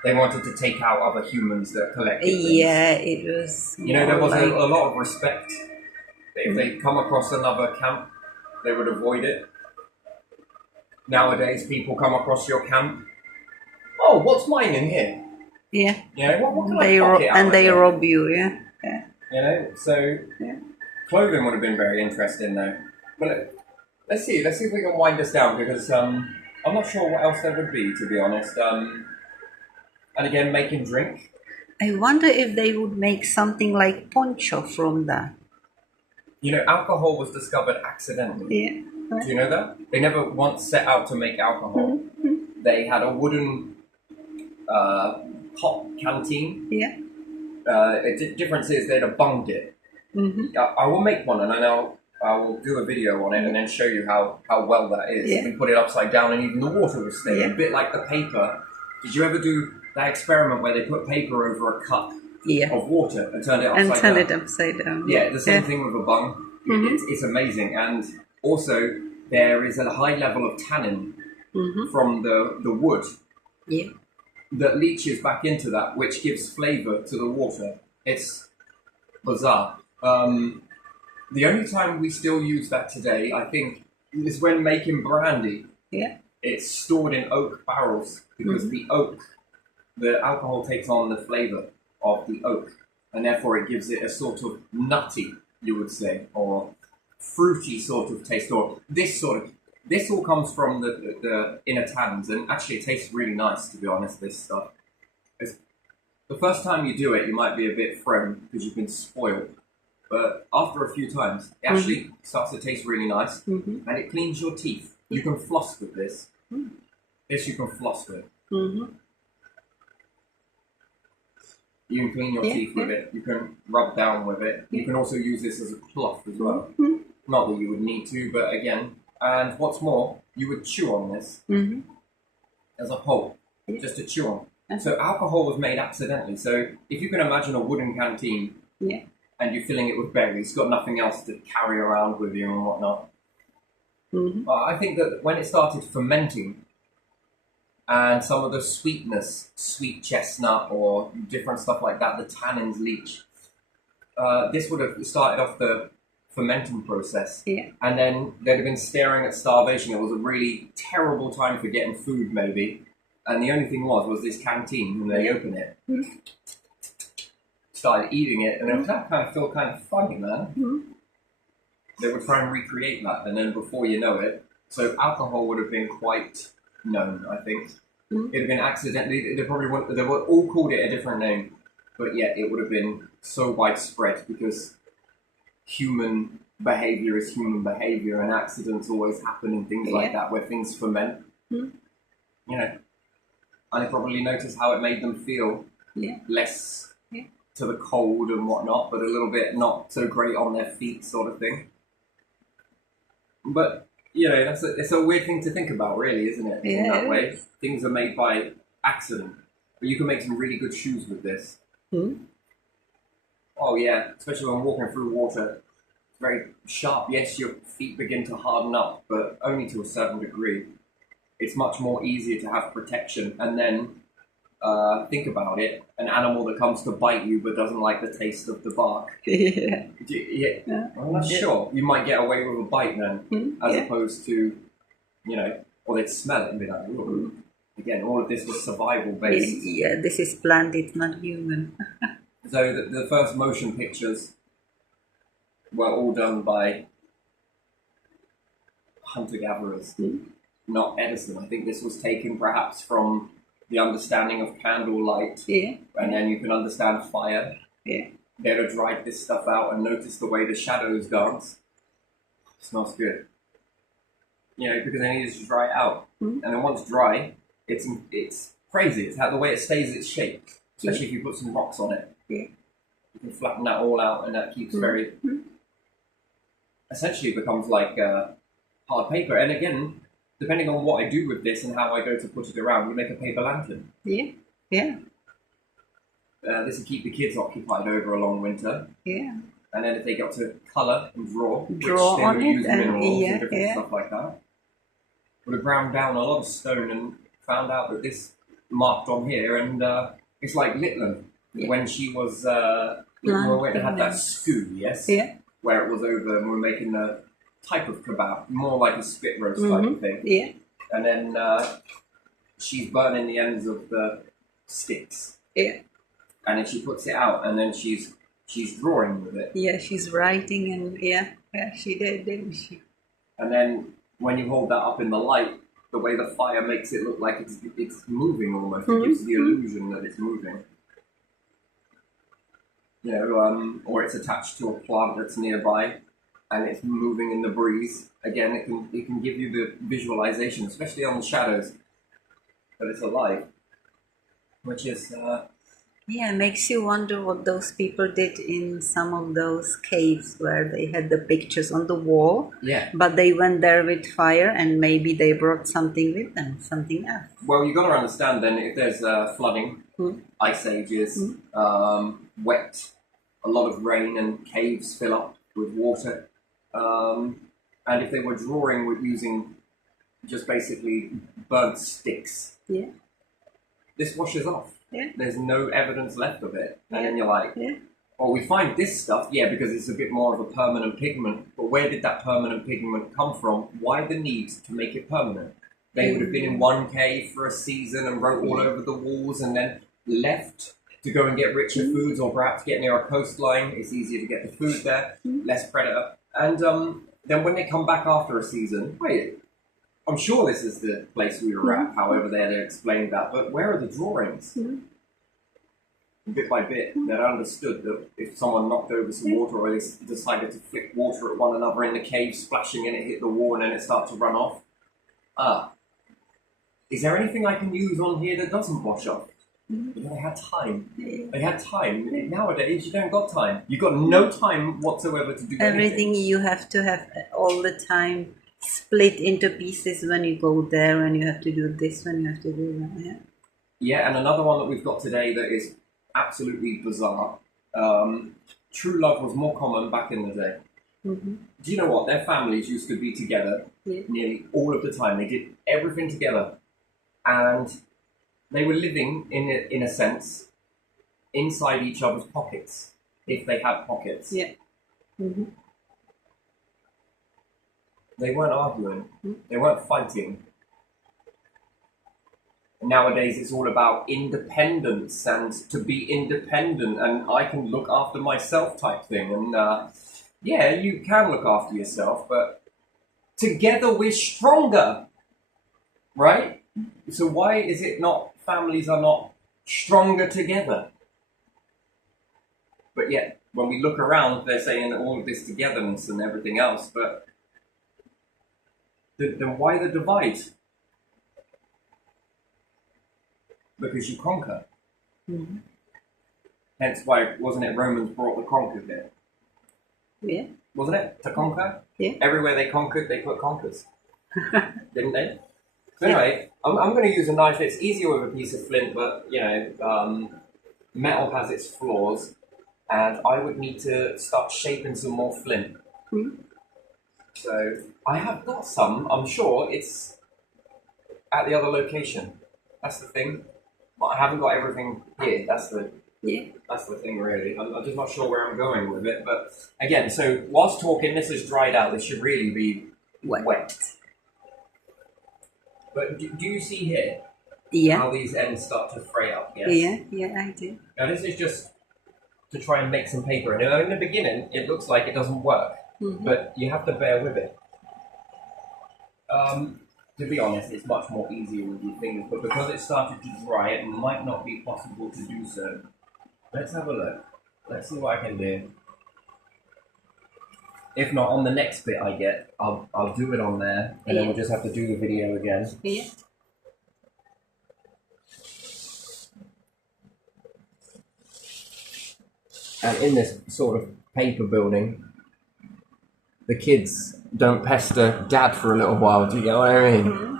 they wanted to take out other humans that collected things. Yeah, it was. You know, there was like, a lot of respect. If they come across another camp, they would avoid it. Nowadays, people come across your camp. Oh, what's mine in here? yeah. You know, what can They I pocket out and of they here? rob you. Yeah. Yeah. You know, so Yeah. clothing would have been very interesting though. But let's see if we can wind this down because I'm not sure what else there would be, to be honest. And again, making drink. I wonder if they would make something like poncho from that. You know, alcohol was discovered accidentally. Yeah. Do you know that? They never once set out to make alcohol. They had a wooden pot canteen. Yeah. The difference is they'd have bunged it. Mm-hmm. I will make one and I will do a video on it and then show you how well that is. Yeah. You can put it upside down and even the water will stay. Yeah. A bit like the paper. Did you ever do that experiment where they put paper over a cup Yeah. of water and turned it upside And down? turn it upside down. Yeah, the same Yeah. thing with a bung. It's amazing. And also, there is a high level of tannin Mm-hmm. from the wood Yeah. that leaches back into that, which gives flavour to the water. It's bizarre. The only time we still use that today, I think, is when making brandy. Yeah. It's stored in oak barrels because the oak, the alcohol takes on the flavour of the oak, and therefore it gives it a sort of nutty, you would say, or fruity sort of taste, or this all comes from the inner tannins, and actually it tastes really nice, to be honest, this stuff. The first time you do it, you might be a bit firm because you've been spoiled. But after a few times, it actually starts to taste really nice, and it cleans your teeth. You can floss with this. This you can floss with. Mm-hmm. You can clean your teeth with it. You can rub down with it. You can also use this as a cloth as well. Not that you would need to, but again. And what's more, you would chew on this as a whole, just to chew on. So alcohol was made accidentally. So if you can imagine a wooden canteen and you're filling it with berries, got nothing else to carry around with you and whatnot. I think that when it started fermenting and some of the sweetness, sweet chestnut or different stuff like that, the tannins leach, this would have started off the fermenting process. Yeah. And then they'd have been staring at starvation. It was a really terrible time for getting food, maybe. And the only thing was this canteen, and they opened it, started eating it, and it was that kind of feel kind of funny, man. They would try and recreate that, and then before you know it, so alcohol would have been quite known, I think. It'd have been accidentally, they would all called it a different name, but yet it would have been so widespread because human behavior is human behavior, and accidents always happen and things like that where things ferment. You know, and they probably noticed how it made them feel less to the cold and whatnot, but a little bit not so great on their feet, sort of thing. But you know, it's a weird thing to think about, really, isn't it? In that way, things are made by accident, but you can make some really good shoes with this. Oh yeah, especially when walking through water. It's very sharp. Yes, your feet begin to harden up, but only to a certain degree. It's much more easier to have protection. And then think about it: an animal that comes to bite you but doesn't like the taste of the bark. I'm not sure. You might get away with a bite then, as opposed to, you know, or they'd smell it and be like, ooh. Again, all of this was survival based. Yeah, this is plant, it's not human. So the first motion pictures were all done by hunter-gatherers, not Edison. I think this was taken perhaps from the understanding of candlelight, and then you can understand fire. They'd have dried this stuff out and noticed the way the shadows dance. It smells good. You know, because they needed to dry it out. And then once dry, it's crazy. It's how the way it stays its shape, especially if you put some rocks on it. You can flatten that all out, and that keeps very... Essentially becomes like hard paper. And again, depending on what I do with this and how I go to put it around, you make a paper lantern. This will keep the kids occupied over a long winter. And then if they got to colour and draw Draw which they on would it use minerals yeah, and different yeah. stuff like that, would have ground down a lot of stone and found out that this marked on here, and it's like Litland Yeah. when she was when it had that stew, yes, Yeah. where it was over and we're making a type of kebab, more like a spit roast type of thing, Yeah. and then she's burning the ends of the sticks, Yeah. and then she puts it out, and then she's drawing with it, Yeah, she's writing and yeah, she did, didn't she? and then when you hold that up in the light, the way the fire makes it look like it's moving almost, it gives the illusion that it's moving. You know, or it's attached to a plant that's nearby, and it's moving in the breeze. Again, it can give you the visualization, especially on the shadows, that it's alive, which is Yeah, it makes you wonder what those people did in some of those caves where they had the pictures on the wall. yeah. But they went there with fire and maybe they brought something with them, something else. Well, you got to understand then, if there's flooding, ice ages, wet, a lot of rain, and caves fill up with water, and if they were drawing with using just basically burnt sticks, Yeah. this washes off. Yeah. There's no evidence left of it, and then you're like, Yeah. well, we find this stuff, yeah, because it's a bit more of a permanent pigment, but where did that permanent pigment come from? Why the need to make it permanent? They would have been in one cave for a season and wrote all over the walls, and then left to go and get richer foods, or perhaps get near a coastline. It's easier to get the food there, less predator. And then when they come back after a season, wait, I'm sure this is the place we were at, however they explained that, but where are the drawings? Bit by bit, they'd understood that if someone knocked over some water, or they decided to flick water at one another in the cave, splashing, and it hit the wall and then it started to run off. Is there anything I can use on here that doesn't wash off? You know, they had time. They had time. Nowadays, you don't got time. You've got no time whatsoever to do Everything anything. you have to have all the time split into pieces when you go there, when you have to do this, when you have to do that. Yeah. Yeah, and another one that we've got today that is absolutely bizarre. True love was more common back in the day. Do you know what? Their families used to be together nearly all of the time. They did everything together. And they were living, in a sense, inside each other's pockets, if they had pockets. Yeah. They weren't arguing. They weren't fighting. Nowadays, it's all about independence and to be independent, and I can look after myself type thing. And yeah, you can look after yourself, but together we're stronger, right? So why is it not families are not stronger together? But yet, when we look around, they're saying all of this togetherness and everything else, but then why the divide? Because you conquer. Hence why, wasn't it, Romans brought the conquer here? Yeah. Wasn't it? To conquer? Yeah. Everywhere they conquered, they put conquers. Didn't they? So anyway, I'm going to use a knife. It's easier with a piece of flint, but, you know, metal has its flaws, and I would need to start shaping some more flint. So I have got some. I'm sure it's at the other location. That's the thing. But I haven't got everything here. That's the thing, really. I'm just not sure where I'm going with it. But again, so whilst talking, this is dried out. This should really be wet. But do you see here how these ends start to fray up? Yes? Yeah, I do. Now this is just to try and make some paper. And in the beginning, it looks like it doesn't work. But you have to bear with it. To be honest, it's much more easier with your fingers, but because it started to dry, it might not be possible to do so. Let's have a look. Let's see what I can do. If not, on the next bit I get, I'll do it on there, and then we'll just have to do the video again. Yeah. And in this sort of paper building, the kids don't pester Dad for a little while. Do you get what I mean?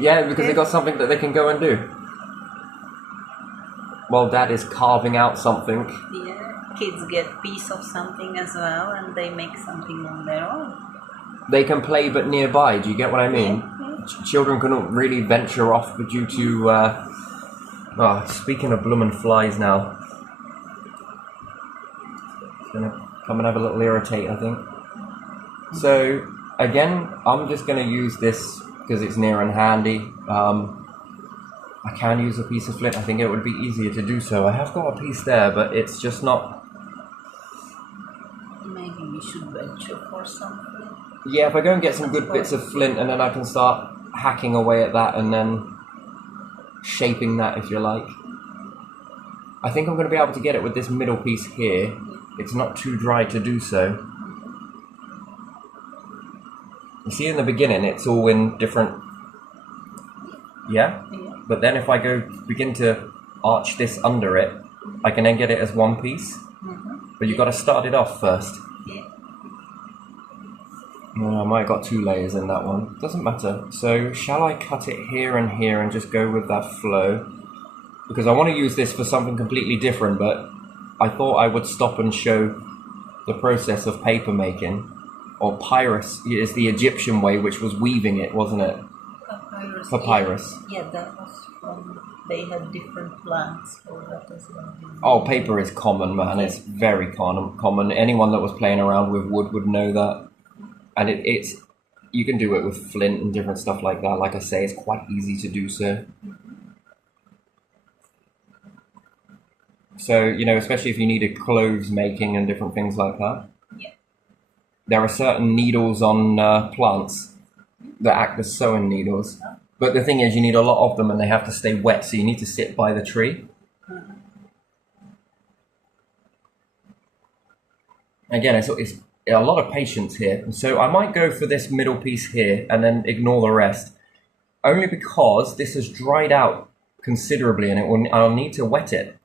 Yeah, because they got something that they can go and do. While Dad is carving out something. Yeah. kids get piece of something as well, and they make something on their own. They can play but nearby, do you get what I mean? Yeah. Children couldn't really venture off due to, speaking of bloomin' flies now. It's gonna come and have a little irritate, I think. So, again, I'm just gonna use this because it's near and handy. I can use a piece of flint, I think it would be easier to do so. I have got a piece there, but it's just not... Maybe we should venture for something. Yeah, if I go and get some good bits of flint and then I can start hacking away at that and then shaping that, if you like. I think I'm going to be able to get it with this middle piece here. It's not too dry to do so. You see in the beginning it's all in different... Yeah? But then if I go begin to arch this under it, I can then get it as one piece. But you've got to start it off first. Yeah. Oh, I might have got 2 layers in that one. Doesn't matter. So shall I cut it here and just go with that flow? Because I want to use this for something completely different, but I thought I would stop and show the process of paper making. Or papyrus is the Egyptian way, which was weaving it, wasn't it? Papyrus. Papyrus. Yeah, that was from... They had different plants for that as well. Oh, paper is common, man. It's very common. Anyone that was playing around with wood would know that. And it's... You can do it with flint and different stuff like that. Like I say, it's quite easy to do so. So, you know, especially if you needed clothes making and different things like that. Yeah. There are certain needles on plants that act as sewing needles. But the thing is, you need a lot of them and they have to stay wet, so you need to sit by the tree. Again, it's a lot of patience here. So I might go for this middle piece here and then ignore the rest. Only because this has dried out considerably and I'll need to wet it.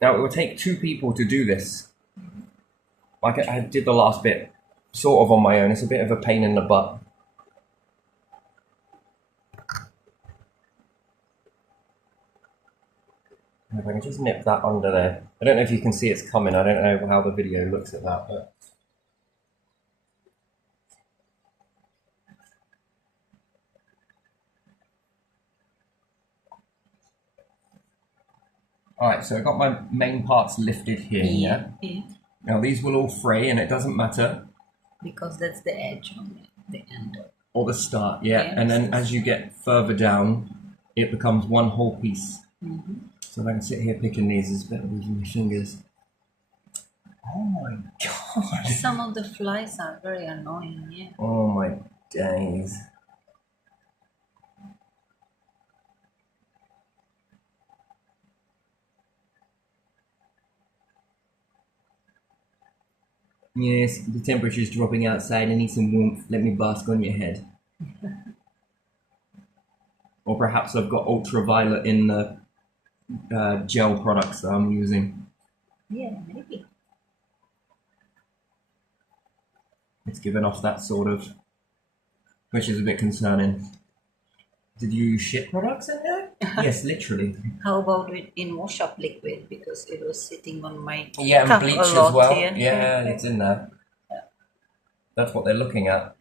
Now, it will take 2 people to do this. Like I did the last bit, sort of on my own. It's a bit of a pain in the butt. If I can just nip that under there. I don't know if you can see it's coming. I don't know how the video looks at that, but... Alright, so I've got my main parts lifted here, yeah? Now these will all fray and it doesn't matter. Because that's the edge on the end. Or the start, yeah. And then as you get further down, it becomes one whole piece. So if I can sit here picking these, it's better with my fingers. Oh my god! Some of the flies are very annoying, yeah. Oh my days. Yes, the temperature's dropping outside. I need some warmth. Let me bask on your head. Or perhaps I've got ultraviolet in the gel products that I'm using. Yeah, maybe. It's given off that sort of, which is a bit concerning. Did you use shit products in there? Yes, literally. How about in wash-up liquid? Because it was sitting on my Yeah, and cup bleach a as lot well. here. Yeah, it's in there. That's what they're looking at.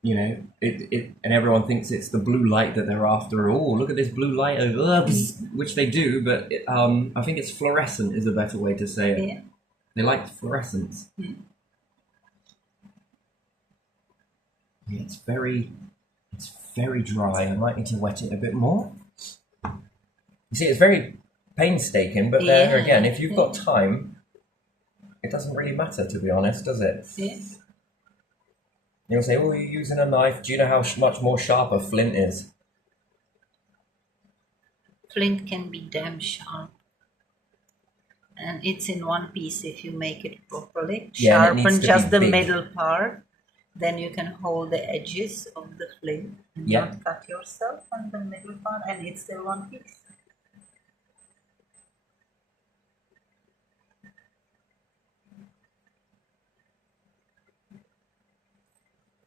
You know, and everyone thinks it's the blue light that they're after. Oh, look at this blue light over, which they do, but I think it's fluorescent is a better way to say it. Yeah. They like fluorescence. Yeah, it's very dry. I might need to wet it a bit more. You see, it's very painstaking, but there again, if you've got time, it doesn't really matter, to be honest, does it? Yeah. You'll say, oh, you're using a knife. Do you know how much more sharper flint is? Flint can be damn sharp. And it's in one piece if you make it properly. Yeah, Sharpen just the middle part. Then you can hold the edges of the flint and not cut yourself on the middle part, and it's still one piece.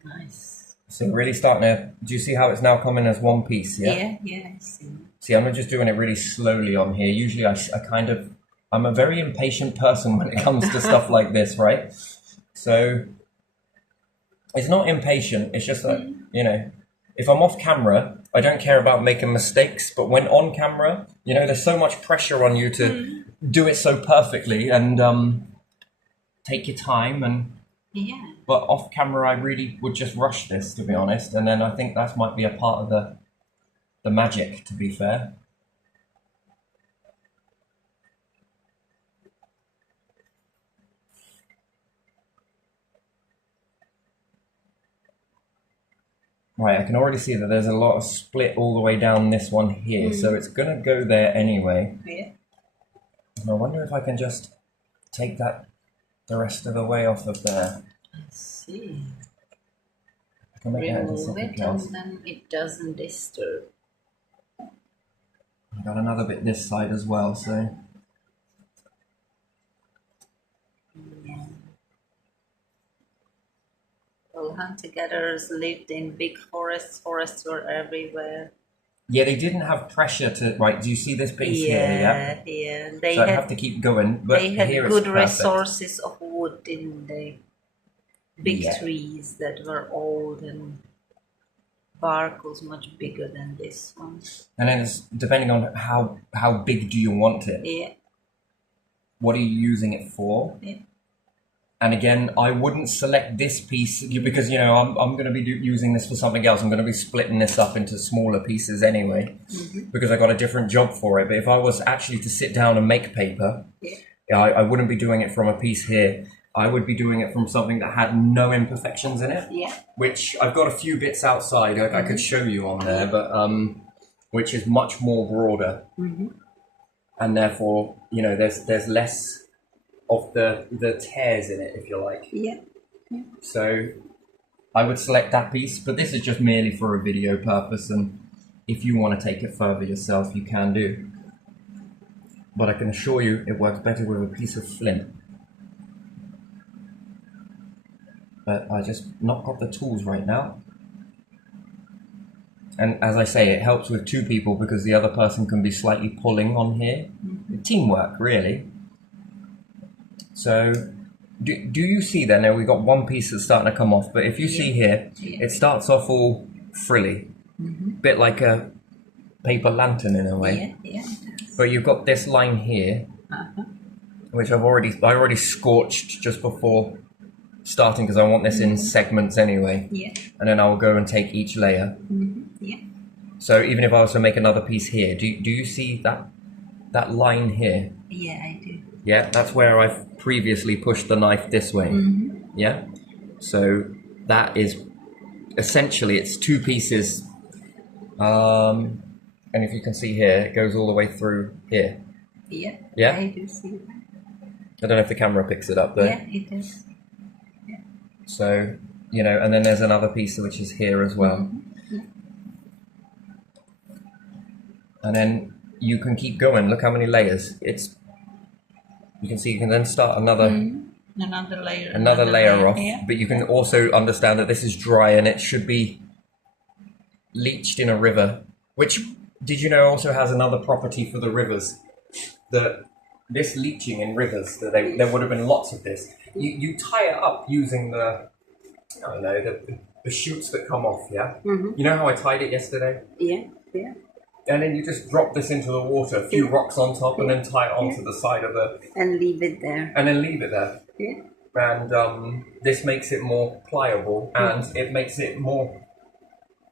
Nice. So really starting to, do you see how it's now coming as one piece, yeah? Yeah, I see. See, I'm just doing it really slowly on here. Usually I'm a very impatient person when it comes to stuff like this, right? So it's not impatient, it's just that, you know, if I'm off camera, I don't care about making mistakes, but when on camera, you know, there's so much pressure on you to do it so perfectly and take your time and... Yeah. But off camera, I really would just rush this, to be honest, and then I think that might be a part of the magic, to be fair. Right, I can already see that there's a lot of split all the way down this one here, so it's going to go there anyway. Yeah. And I wonder if I can just take that the rest of the way off of there. I see. I can make that into Remove something it else. and then it doesn't disturb. I've got another bit this side as well, so... Yeah. Well, hunter-gatherers lived in big forests. Forests were everywhere. Yeah, they didn't have pressure to... Right, do you see this piece here? Yeah. Yeah. They So I had, have to keep going, but they had here good it's perfect. resources of wood, didn't they? Big Yeah. trees that were old and bark was much bigger than this one. And then it's depending on how big do you want it? Yeah. What are you using it for? Yeah. And again, I wouldn't select this piece because, you know, I'm going to be using this for something else. I'm going to be splitting this up into smaller pieces anyway because I got a different job for it. But if I was actually to sit down and make paper, I wouldn't be doing it from a piece here. I would be doing it from something that had no imperfections in it. Yeah. Which I've got a few bits outside I could show you on there, but which is much more broader. And therefore, you know, there's less of the tears in it, if you like. Yeah. So I would select that piece, but this is just merely for a video purpose, and if you want to take it further yourself, you can do. But I can assure you it works better with a piece of flint. But I just not got the tools right now. And as I say, it helps with two people because the other person can be slightly pulling on here. Teamwork, really. So, do you see there? Now we've got one piece that's starting to come off, but if you see here, it starts off all frilly. Bit like a paper lantern in a way. But you've got this line here, which I already scorched just before starting because I want this in segments anyway. And then I'll go and take each layer. So even if I was to make another piece here, do you see that line here? Yeah, I do. Yeah, that's where I've previously pushed the knife this way. Yeah, so that is essentially it's two pieces. And if you can see here, it goes all the way through here. Yeah. Yeah. I do see that. I don't know if the camera picks it up there. Yeah, it does. Yeah. So, you know, and then there's another piece which is here as well. And then you can keep going. Look how many layers. You can see you can then start another layer off. Yeah. But you can also understand that this is dry and it should be leached in a river. Which, did you know, also has another property for the rivers? This leaching in rivers, there would have been lots of this. You tie it up using the shoots that come off, yeah? You know how I tied it yesterday? Yeah. And then you just drop this into the water, a few rocks on top, and then tie it onto the side of the... And leave it there. And then leave it there. Yeah. And this makes it more pliable, and it makes it more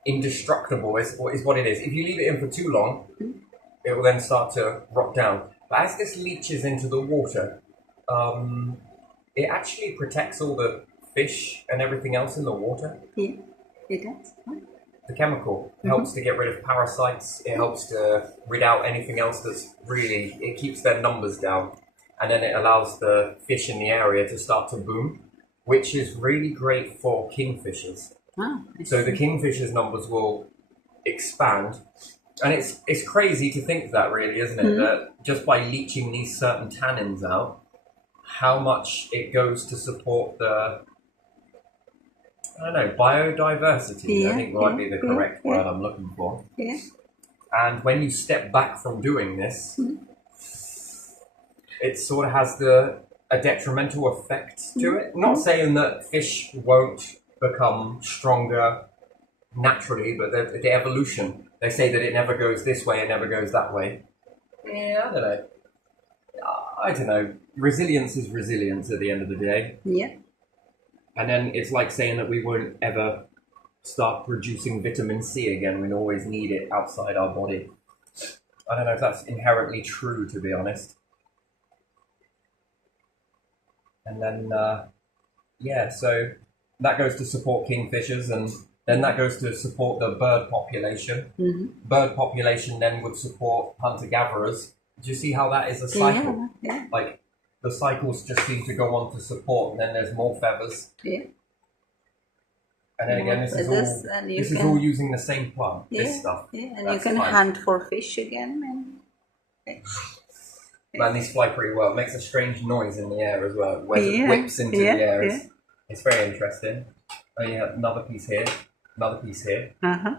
indestructible, is what it is. If you leave it in for too long, it will then start to rot down. But as this leaches into the water, it actually protects all the fish and everything else in the water. Yeah, it does. The chemical helps to get rid of parasites. It helps to rid out anything else that's really... It keeps their numbers down. And then it allows the fish in the area to start to boom, which is really great for kingfishers. Wow. So the kingfishers' numbers will expand. And it's crazy to think that, really, isn't it? That just by leaching these certain tannins out, how much it goes to support the... I don't know, biodiversity, I think might be the correct word I'm looking for. Yeah. And when you step back from doing this, it sort of has a detrimental effect to it. Not saying that fish won't become stronger naturally, but the evolution. They say that it never goes this way, it never goes that way. Yeah, I don't know. I don't know. Resilience is resilience at the end of the day. Yeah. And then it's like saying that we won't ever start producing vitamin C again. We'll always need it outside our body. I don't know if that's inherently true, to be honest. And then, yeah, so that goes to support kingfishers, and then that goes to support the bird population. Bird population then would support hunter-gatherers. Do you see how that is a cycle? Yeah. Like, the cycles just seem to go on to support, and then there's more feathers. Yeah. And then again, this is all using the same plant, this stuff. Yeah, and That's you can fine. hunt for fish again. And Man, these fly pretty well. It makes a strange noise in the air as well. When it Yeah, whips into yeah, the air. yeah. It's very interesting. Oh, yeah, another piece here. Another piece here. Uh-huh.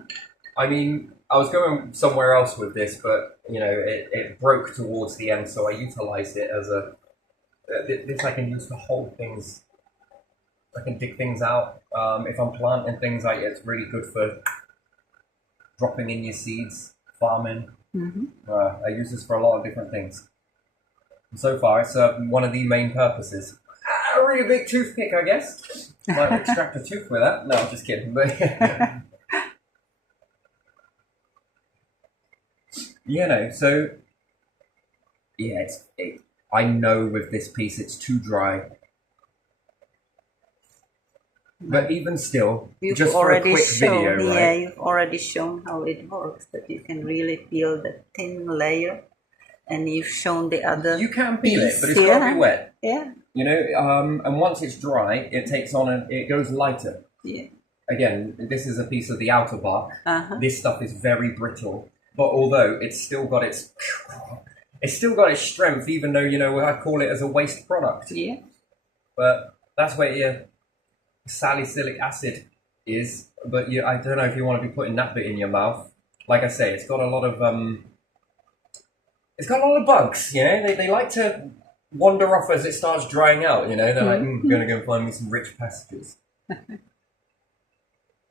I mean, I was going somewhere else with this, but, you know, it broke towards the end, so I utilized it as a... This I can use to hold things. I can dig things out. If I'm planting things, it's really good for dropping in your seeds, farming. I use this for a lot of different things. And so far, it's one of the main purposes. A really big toothpick, I guess. Might extract a tooth with that. No, I'm just kidding. But you know, so yeah, I know with this piece it's too dry. But even still, You've just for a already quick shown, video, yeah, right? you've already shown how it works. That you can really peel the thin layer, and you've shown the other. You can peel it, piece but it's got to here. be wet. Yeah. You know, and once it's dry, it takes on it goes lighter. Yeah. Again, this is a piece of the outer bark. Uh-huh. This stuff is very brittle, but although it's still got its strength, even though, you know, I call it as a waste product. Yeah. But that's where your salicylic acid is. But I don't know if you want to be putting that bit in your mouth. Like I say, it's got a lot of bugs. You know, they like to wander off as it starts drying out. You know, they're like, I'm gonna go find me some rich passages. A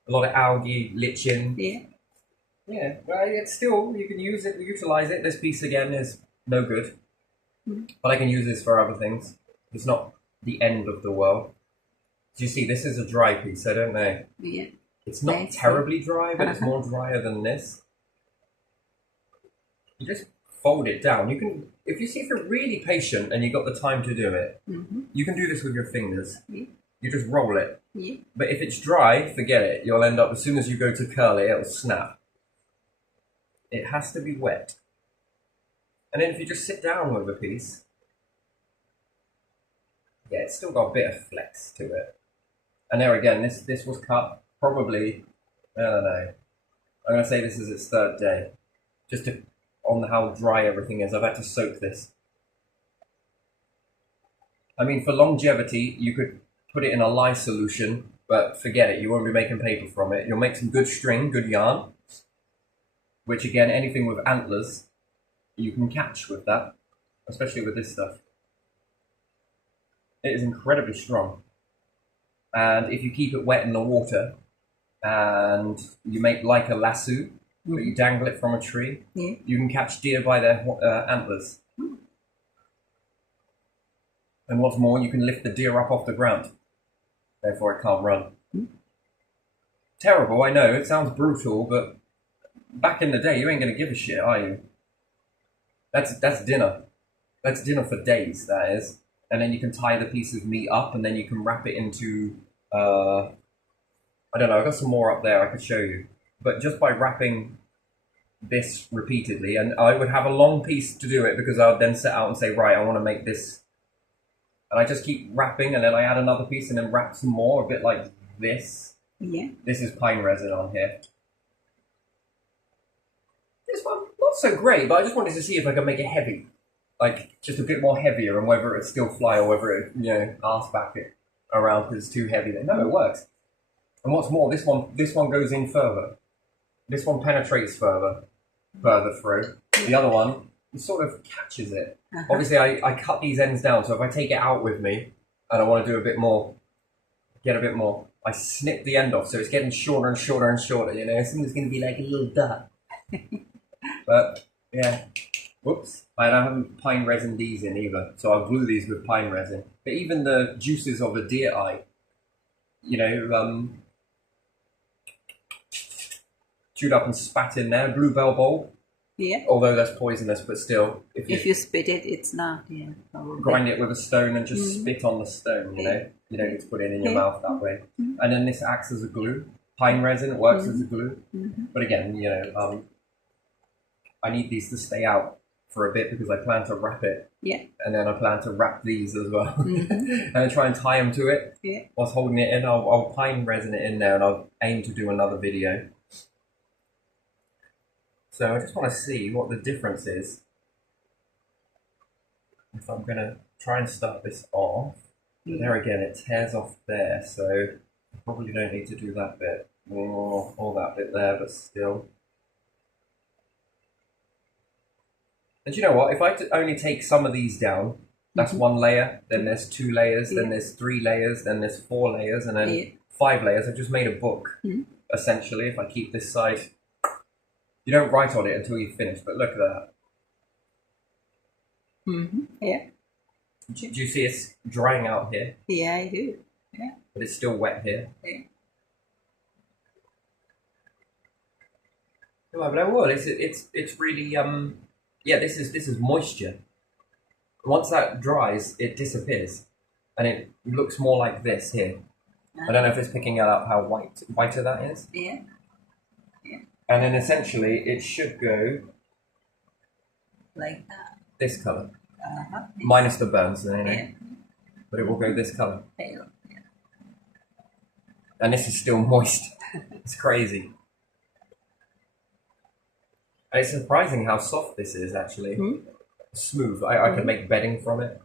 lot of algae, lichen. Yeah. Yeah, well, it's still, you can utilize it. This piece again is no good, but I can use this for other things. It's not the end of the world. Do you see, this is a dry piece, I don't know. Yeah. It's not terribly dry, but it's more drier than this. You just fold it down. You can, if you're really patient and you've got the time to do it, you can do this with your fingers. Yeah. You just roll it. Yeah. But if it's dry, forget it. You'll end up, as soon as you go to curl it, it'll snap. It has to be wet. And then if you just sit down with a piece, yeah, it's still got a bit of flex to it. And there again, this was cut probably, I don't know, I'm going to say this is its third day. Just on how dry everything is, I've had to soak this. I mean, for longevity, you could put it in a lye solution, but forget it, you won't be making paper from it. You'll make some good string, good yarn, which again, anything with antlers, you can catch with that, especially with this stuff. It is incredibly strong. And if you keep it wet in the water, and you make like a lasso, but you dangle it from a tree, you can catch deer by their antlers. And what's more, you can lift the deer up off the ground. Therefore, it can't run. Terrible, I know, it sounds brutal, but back in the day, you ain't going to give a shit, are you? That's dinner. That's dinner for days, that is. And then you can tie the piece of meat up, and then you can wrap it into, I don't know, I've got some more up there I could show you. But just by wrapping this repeatedly, and I would have a long piece to do it, because I would then set out and say, right, I want to make this. And I just keep wrapping, and then I add another piece, and then wrap some more, a bit like this. Yeah. This is pine resin on here. This one, not so great, but I just wanted to see if I could make it heavy. Like, just a bit more heavier, and whether it still fly, or whether it, you know, arse back it around because it's too heavy. No, it works. And what's more, this one goes in further. This one penetrates further. further through. The other one, it sort of catches it. Obviously, I cut these ends down, so if I take it out with me and I want to do a bit more, get a bit more, I snip the end off, so it's getting shorter and shorter and shorter, you know? Soon it's going to be like a little dot. But, yeah. Whoops. I haven't pine resin these in either, so I'll glue these with pine resin. But even the juices of a deer eye, you know, chewed up and spat in there, bluebell bulb. Yeah. Although that's poisonous, but still, if you spit it, it's not. Yeah. Probably. Grind it with a stone and just spit on the stone. You know, you don't need to put it in your mouth that way. And then this acts as a glue. Pine resin works as a glue. But again, you know, I need these to stay out for a bit because I plan to wrap it. Yeah. And then I plan to wrap these as well, and then try and tie them to it. Yeah. Whilst holding it in, I'll pine resin it in there, and I'll aim to do another video. So I just want to see what the difference is. If I'm going to try and start this off, but there again, it tears off there, so I probably don't need to do that bit, or that bit there, but still. And you know what, if I only take some of these down, that's one layer, then there's 2 layers, then there's 3 layers, then there's 4 layers, and then 5 layers. I've just made a book, essentially, if I keep this side. You don't write on it until you finish, but look at that. Yeah. Do you see it's drying out here? Yeah, I do. Yeah. But it's still wet here. Yeah. No, but I will. It's really yeah. This is moisture. Once that dries, it disappears, and it looks more like this here. I don't know if it's picking up how whiter that is. Yeah. And then essentially, it should go like that. This color, minus the burns, but it will go this color. Pale. Yeah. And this is still moist. It's crazy. And it's surprising how soft this is, actually. Smooth. I could make bedding from it.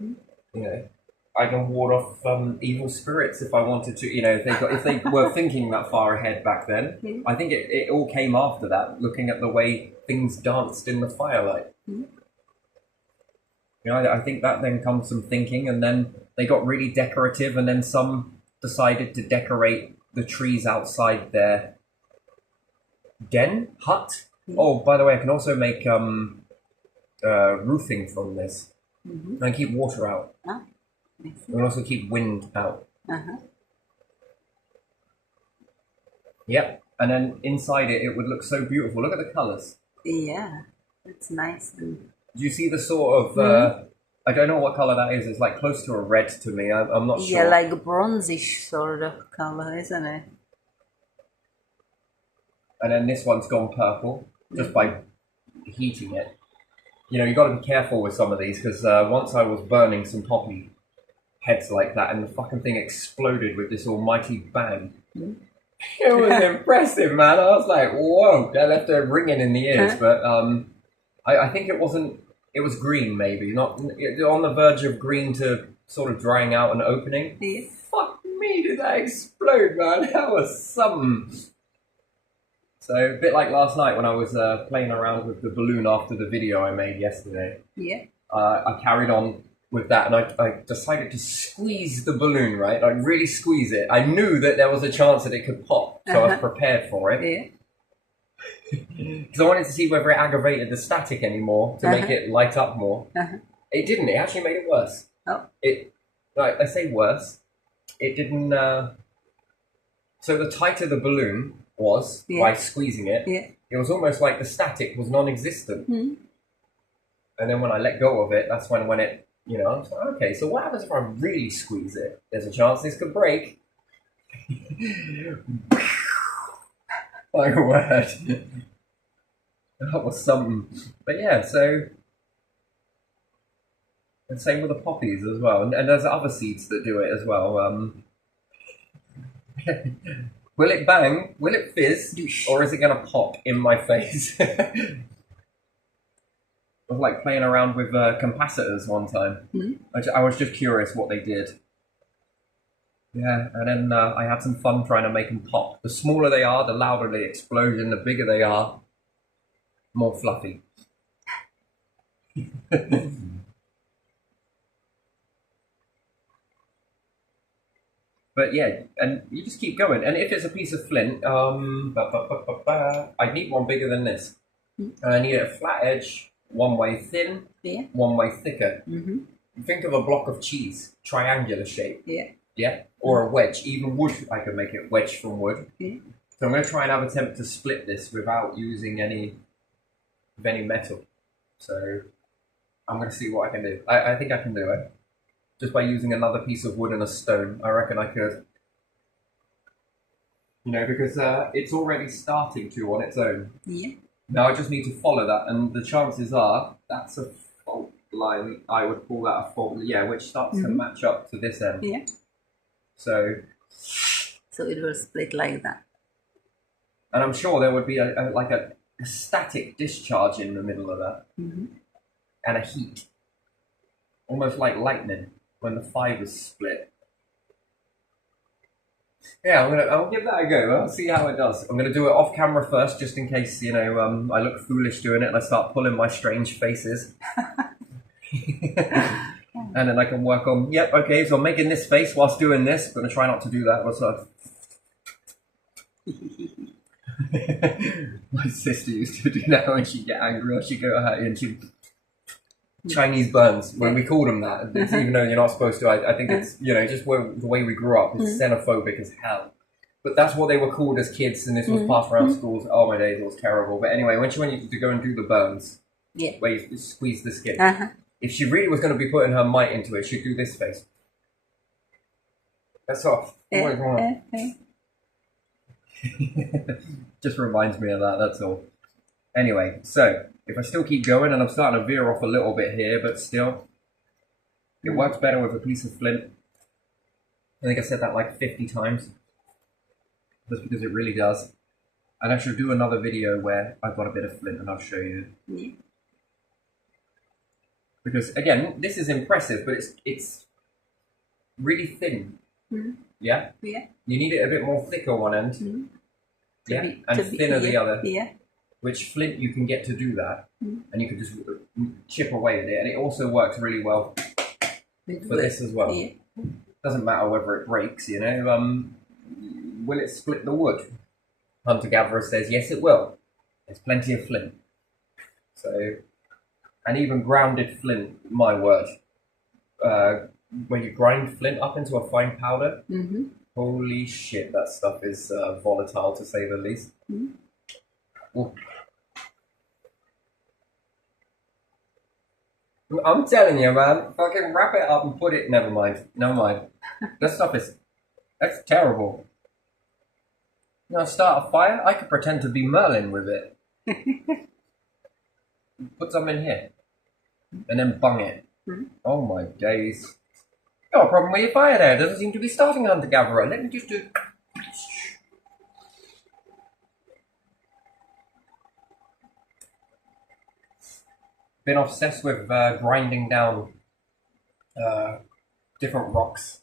You know, I can ward off evil spirits if I wanted to. You know, if they were thinking that far ahead back then. I think it all came after that, looking at the way things danced in the firelight. You know, I think that then comes from thinking, and then they got really decorative, and then some decided to decorate the trees outside their hut. Oh, by the way, I can also make roofing from this. And keep water out. And also keep wind out. Yep. And then inside it would look so beautiful. Look at the colours. Yeah, it's nice. Do you see the sort of, I don't know what colour that is. It's like close to a red to me. I'm not sure. Yeah, like bronzish sort of colour, isn't it? And then this one's gone purple just by heating it. You know, you got to be careful with some of these because once I was burning some poppy heads like that, and the fucking thing exploded with this almighty bang. It was impressive, man. I was like, whoa, that left a ringing in the ears. But I think it wasn't. It was green, maybe not on the verge of green to sort of drying out and opening. Yeah. Fuck me, did that explode, man? That was something. So a bit like last night when I was playing around with the balloon after the video I made yesterday. Yeah. I carried on with that, and I decided to squeeze the balloon, right? Like really squeeze it. I knew that there was a chance that it could pop, so I was prepared for it. Yeah. Because I wanted to see whether it aggravated the static anymore to make it light up more. It didn't. It actually made it worse. Oh. I say worse. It didn't. So the tighter the balloon was by squeezing it, it was almost like the static was non-existent. And then when I let go of it, that's when it, you know, I was like, okay, so what happens if I really squeeze it? There's a chance this could break. My word. That was something. But yeah, so. And same with the poppies as well. And there's other seeds that do it as well. Will it bang? Will it fizz? Or is it going to pop in my face? I was like playing around with capacitors one time. I was just curious what they did. Yeah, and then I had some fun trying to make them pop. The smaller they are, the louder the explosion, the bigger they are. more fluffy. But yeah, and you just keep going. And if it's a piece of flint, I need one bigger than this. And I need a flat edge, one way thin, one way thicker. Think of a block of cheese, triangular shape. Yeah, or a wedge. Even wood, I can make it wedge from wood. So I'm going to try and have an attempt to split this without using any metal. So I'm going to see what I can do. I think I can do it. Just by using another piece of wood and a stone, I reckon I could. You know, because it's already starting to on its own. Now I just need to follow that, and the chances are that's a fault line. I would call that a fault, yeah, which starts to match up to this end. So it will split like that. And I'm sure there would be a static discharge in the middle of that, and a heat, almost like lightning when the fibers split. Yeah, I'll give that a go. I'll see how it does. I'm gonna do it off camera first, just in case I look foolish doing it and I start pulling my strange faces. And then I can work on. Yep, okay. So I'm making this face whilst doing this. I'm gonna try not to do that. My sister used to do that when she'd get angry or she'd go at her and she'd Chinese burns, when we call them that, even though you're not supposed to. I think it's, just the way we grew up, it's xenophobic as hell. But that's what they were called as kids, and this was passed around schools. Oh my days, it was terrible. But anyway, when she went to go and do the burns, where you squeeze the skin, if she really was going to be putting her might into it, she'd do this face. That's off. Just reminds me of that, that's all. Anyway, so if I still keep going, and I'm starting to veer off a little bit here, but still, it works better with a piece of flint. I think I said that like 50 times. Just because it really does. And I should do another video where I've got a bit of flint and I'll show you. Because again, this is impressive, but it's really thin. Yeah? You need it a bit more thicker one end. And thinner the other. Which flint you can get to do that, and you can just chip away at it, and it also works really well for this as well. Doesn't matter whether it breaks, will it split the wood? Hunter-gatherer says yes, it will. There's plenty of flint. So, and even grounded flint, my word. When you grind flint up into a fine powder, holy shit, that stuff is volatile to say the least. I'm telling you, man, fucking wrap it up and put it. Never mind. That stuff that's terrible. Start a fire. I could pretend to be Merlin with it. Put some in here, and then bung it. Oh my days! Got a problem with your fire there. It doesn't seem to be starting, hunter-gatherer. Let me just do. Been obsessed with grinding down different rocks.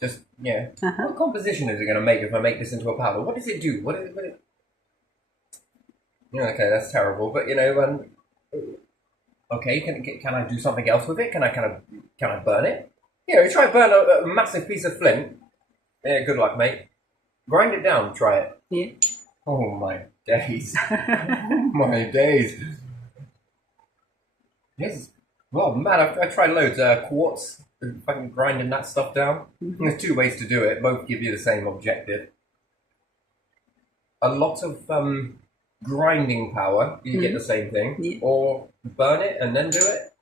Just, what composition is it going to make if I make this into a powder? What does it do? Okay, that's terrible. But, okay, can I do something else with it? Can I burn it? Try to burn a massive piece of flint. Yeah, good luck, mate. Grind it down, try it. Oh, my days. My days. Yes. Well, man, I've tried loads. Quartz, fucking grinding that stuff down. There's two ways to do it. Both give you the same objective. A lot of grinding power, you get the same thing. Or burn it and then do it.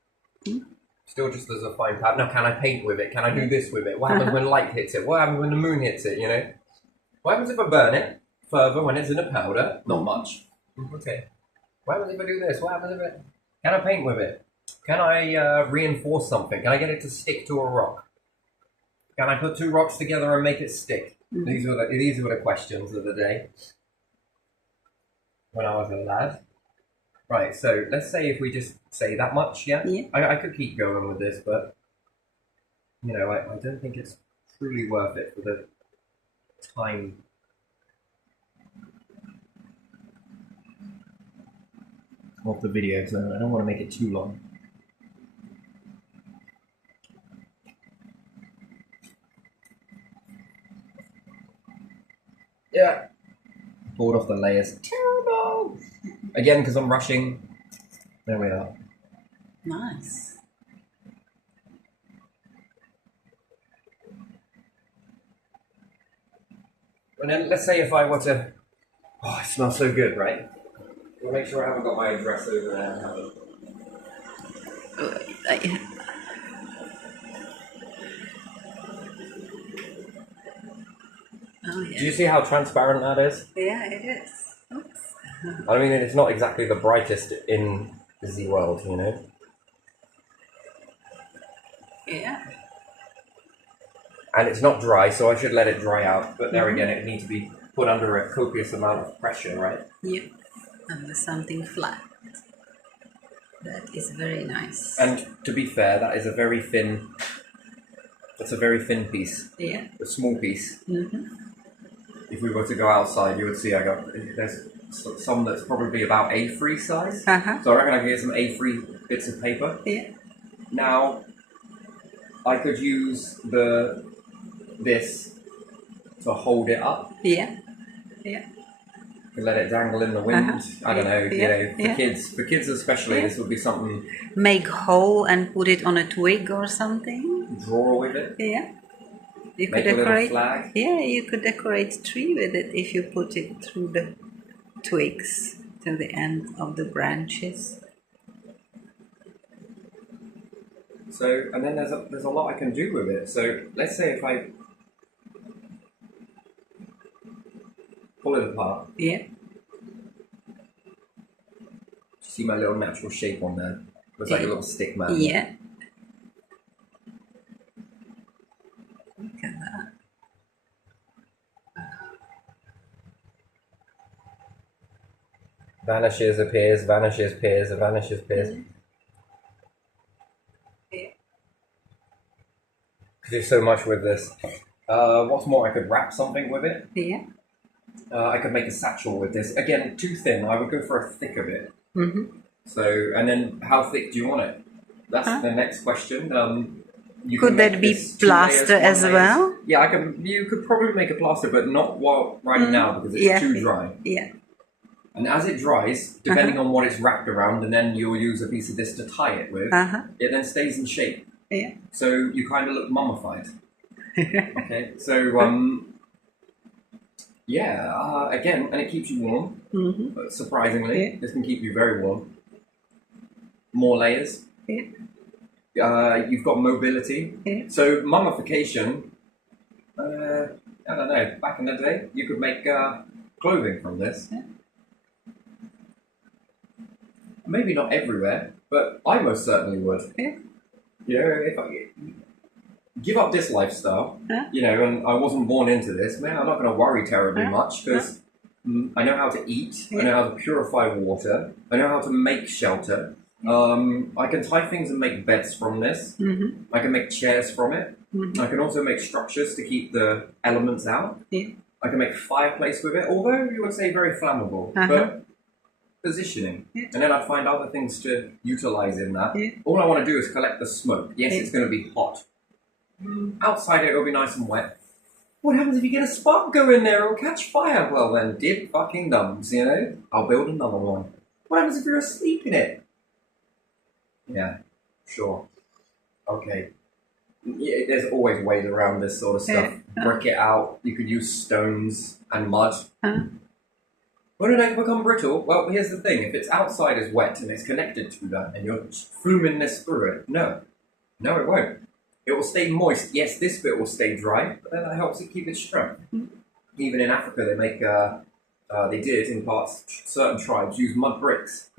Still just as a fine powder. Now, can I paint with it? Can I do this with it? What happens when light hits it? What happens when the moon hits it, What happens if I burn it further when it's in a powder? Not much. Okay. What happens if I do this? What happens if I... Can I paint with it? Can I reinforce something? Can I get it to stick to a rock? Can I put two rocks together and make it stick? These were the questions of the day when I was a lad. Right, so let's say if we just say that much, I could keep going with this, but I don't think it's truly worth it for the time. of the video, so I don't want to make it too long. Yeah. Pulled off the layers. Terrible! Again, because I'm rushing. There we are. Nice. And then let's say if I were to... Oh, it smells so good, right? We'll make sure I haven't got my address over there. Oh, yeah. Do you see how transparent that is? Yeah, it is. Oops. I mean, it's not exactly the brightest in the world, you know? Yeah. And it's not dry, so I should let it dry out. But there again, it needs to be put under a copious amount of pressure, right? Yep. Under something flat. That is very nice. And to be fair, that is a very thin... That's a very thin piece. Yeah. A small piece. Mm-hmm. If we were to go outside, you would see there's some that's probably about A3 size. Uh-huh. So I reckon I can get some A3 bits of paper. Yeah. Now, I could use this to hold it up. Yeah. Yeah. And let it dangle in the wind. Uh-huh. I don't know, Yeah. for kids especially, this would be something. Make hole and put it on a twig or something. Draw with it. Yeah. You Make could a little decorate. flag. Yeah, you could decorate tree with it if you put it through the twigs to the end of the branches. So, and then there's a lot I can do with it. So let's say if I pull it apart. Yeah. See my little natural shape on there. Looks like a little stick man. Yeah. Look at that. Vanishes, appears, vanishes, appears, vanishes, appears. Yeah. Could do so much with this. What's more, I could wrap something with it. Yeah. I could make a satchel with this. Again, too thin. I would go for a thicker bit. Mm-hmm. So, and then how thick do you want it? That's the next question. You Could can that make be this 2 plaster layers, 1 as layer. well? Yeah, you could probably make a plaster, but not right now because it's too dry. Yeah. And as it dries, depending on what it's wrapped around, and then you'll use a piece of this to tie it with, it then stays in shape. Yeah. So you kind of look mummified. Okay, so yeah, again, and it keeps you warm. Mm-hmm. Surprisingly, this can keep you very warm. More layers. Yeah. You've got mobility. Yeah. So mummification. I don't know. Back in the day, you could make clothing from this. Yeah. Maybe not everywhere, but I most certainly would. Yeah. You know, if I give up this lifestyle, Yeah. you know, and I wasn't born into this, man, I'm not going to worry terribly much because I know how to eat, I know how to purify water, I know how to make shelter. I can tie things and make beds from this. Mm-hmm. I can make chairs from it. Mm-hmm. I can also make structures to keep the elements out. Yeah. I can make fireplace with it, although you would say very flammable, but positioning. Yeah. And then I'd find other things to utilize in that. Yeah. All I want to do is collect the smoke. Yes, it's going to be hot. Outside it'll be nice and wet. What happens if you get a spark go in there? It'll catch fire. Well then, dib fucking dums, you know? I'll build another one. What happens if you're asleep in it? Yeah, sure. Okay. Yeah, there's always ways around this sort of stuff. Brick it out. You could use stones and mud. When did it become brittle? Well, here's the thing. If it's outside is wet and it's connected to that and you're fluming this through it, no, it won't. It will stay moist. Yes, this bit will stay dry, but then that helps it keep its strength. Even in Africa, they make, they did in parts, certain tribes use mud bricks.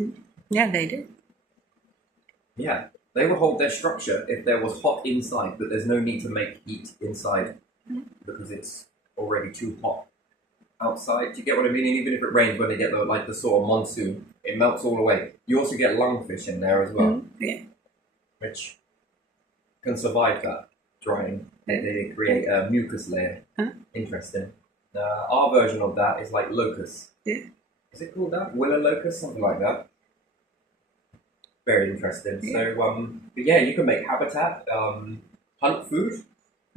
Yeah, they did. Yeah, they will hold their structure if there was hot inside, but there's no need to make heat inside because it's already too hot outside. Do you get what I mean? And even if it rains, when they get the sort of monsoon, it melts all away. You also get lungfish in there as well, which can survive that drying. They create a mucus layer. Interesting. Our version of that is like locust. Yeah. Is it called that? Willow locust? Something like that. Very interesting. Yeah. So, but yeah, you can make habitat, hunt food,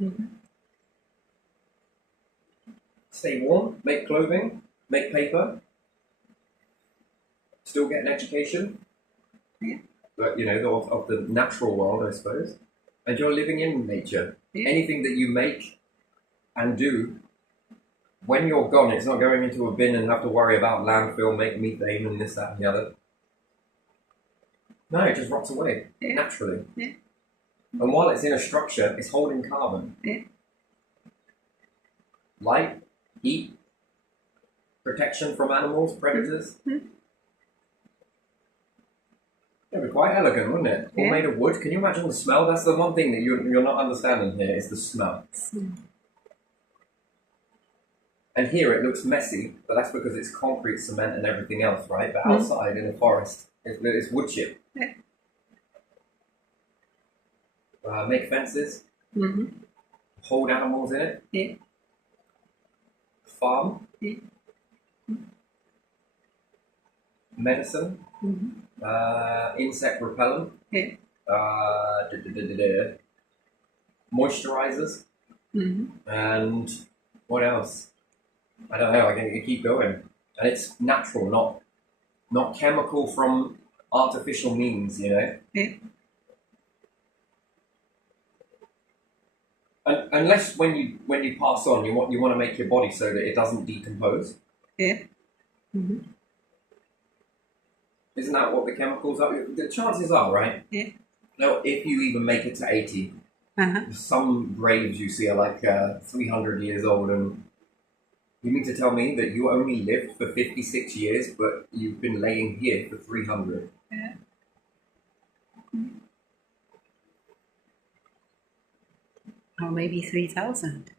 Mm-hmm. stay warm, make clothing, make paper, still get an education. Yeah. But you know, of the natural world, I suppose. And you're living in nature. Yeah. Anything that you make and do, when you're gone, it's not going into a bin and have to worry about landfill, make methane, and this, that, and the other. No, it just rots away naturally. Yeah. And while it's in a structure, it's holding carbon. Yeah. Light, heat, protection from animals, predators. Mm-hmm. It'd be quite elegant, wouldn't it? All Yeah. made of wood. Can you imagine the smell? That's the one thing that you're not understanding here, is the smell. And here it looks messy, but that's because it's concrete, cement, and everything else, right? But outside in the forest, it's wood chip. Yeah. Make fences, Mm-hmm. hold animals in it, Yeah. farm, Yeah. medicine, Mm-hmm. insect repellent, Yeah. moisturizers, Mm-hmm. and what else? I don't know. I can keep going, and it's natural, not chemical from artificial means, you know. Yeah. Unless when you pass on, you want to make your body so that it doesn't decompose. Yeah. Mm-hmm. Isn't that what the chemicals are? The chances are, right? Yeah. No, if you even make it to 80, Uh-huh. some graves you see are like 300 years old, and you mean to tell me that you only lived for 56 years, but you've been laying here for 300? Yeah. Or maybe 3,000.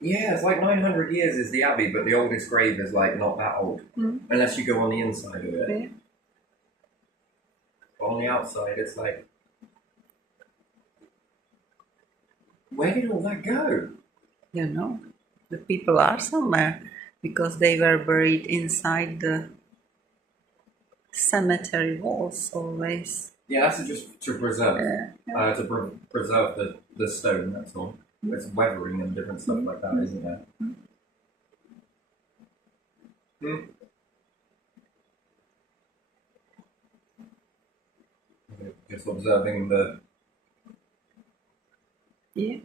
Yeah, it's like 900 years is the Abbey, but the oldest grave is like not that old, unless you go on the inside of it. Yeah. But on the outside, it's like, where did all that go? You know, the people are somewhere because they were buried inside the cemetery walls always. Yeah, that's just to preserve, Yeah. preserve the stone. That's all. It's weathering and different stuff like that, isn't there? Just observing Yeah.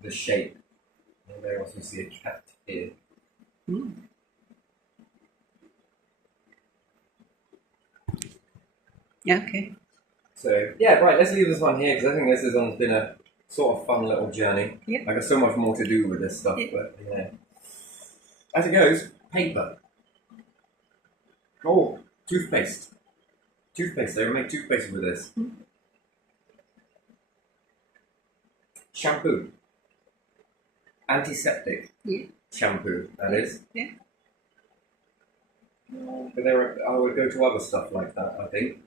the shape. And there also see a cat here. Okay. So yeah, right. Let's leave this one here because I think this has been a sort of fun little journey. Yeah. I got so much more to do with this stuff, Yeah. but yeah. As it goes, paper. Oh, toothpaste. Toothpaste. They make toothpaste with this. Shampoo. Antiseptic. Yeah. Shampoo. That is. Yeah. But I would go to other stuff like that, I think.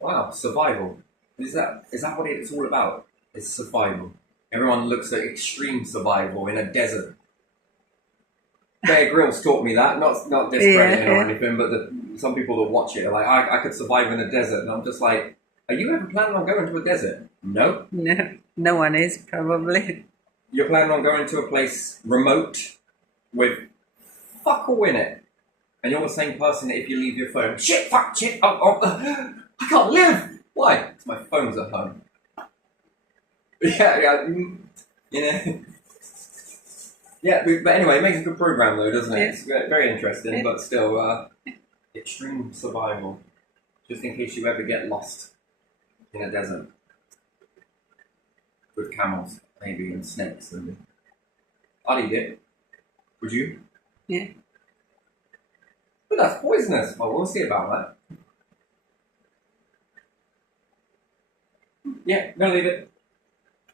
Wow, survival. Is that what it's all about? It's survival. Everyone looks at extreme survival in a desert. Bear Grylls taught me that, not discrediting or anything, but some people that watch it are like, I could survive in a desert, and I'm just like, are you ever planning on going to a desert? No. No one is probably. You're planning on going to a place remote with fuck all in it. And you're the same person that if you leave your phone, shit, fuck, shit, I can't live. Why? Because my phone's at home. Yeah, you know. Yeah, but anyway, it makes a good program though, doesn't it? Yeah. It's very interesting, Yeah. but still, extreme survival. Just in case you ever get lost in a desert. With camels, maybe, and snakes. And I'd eat it. Would you? Yeah. But that's poisonous. Well, we'll see about that. Yeah, gonna leave it.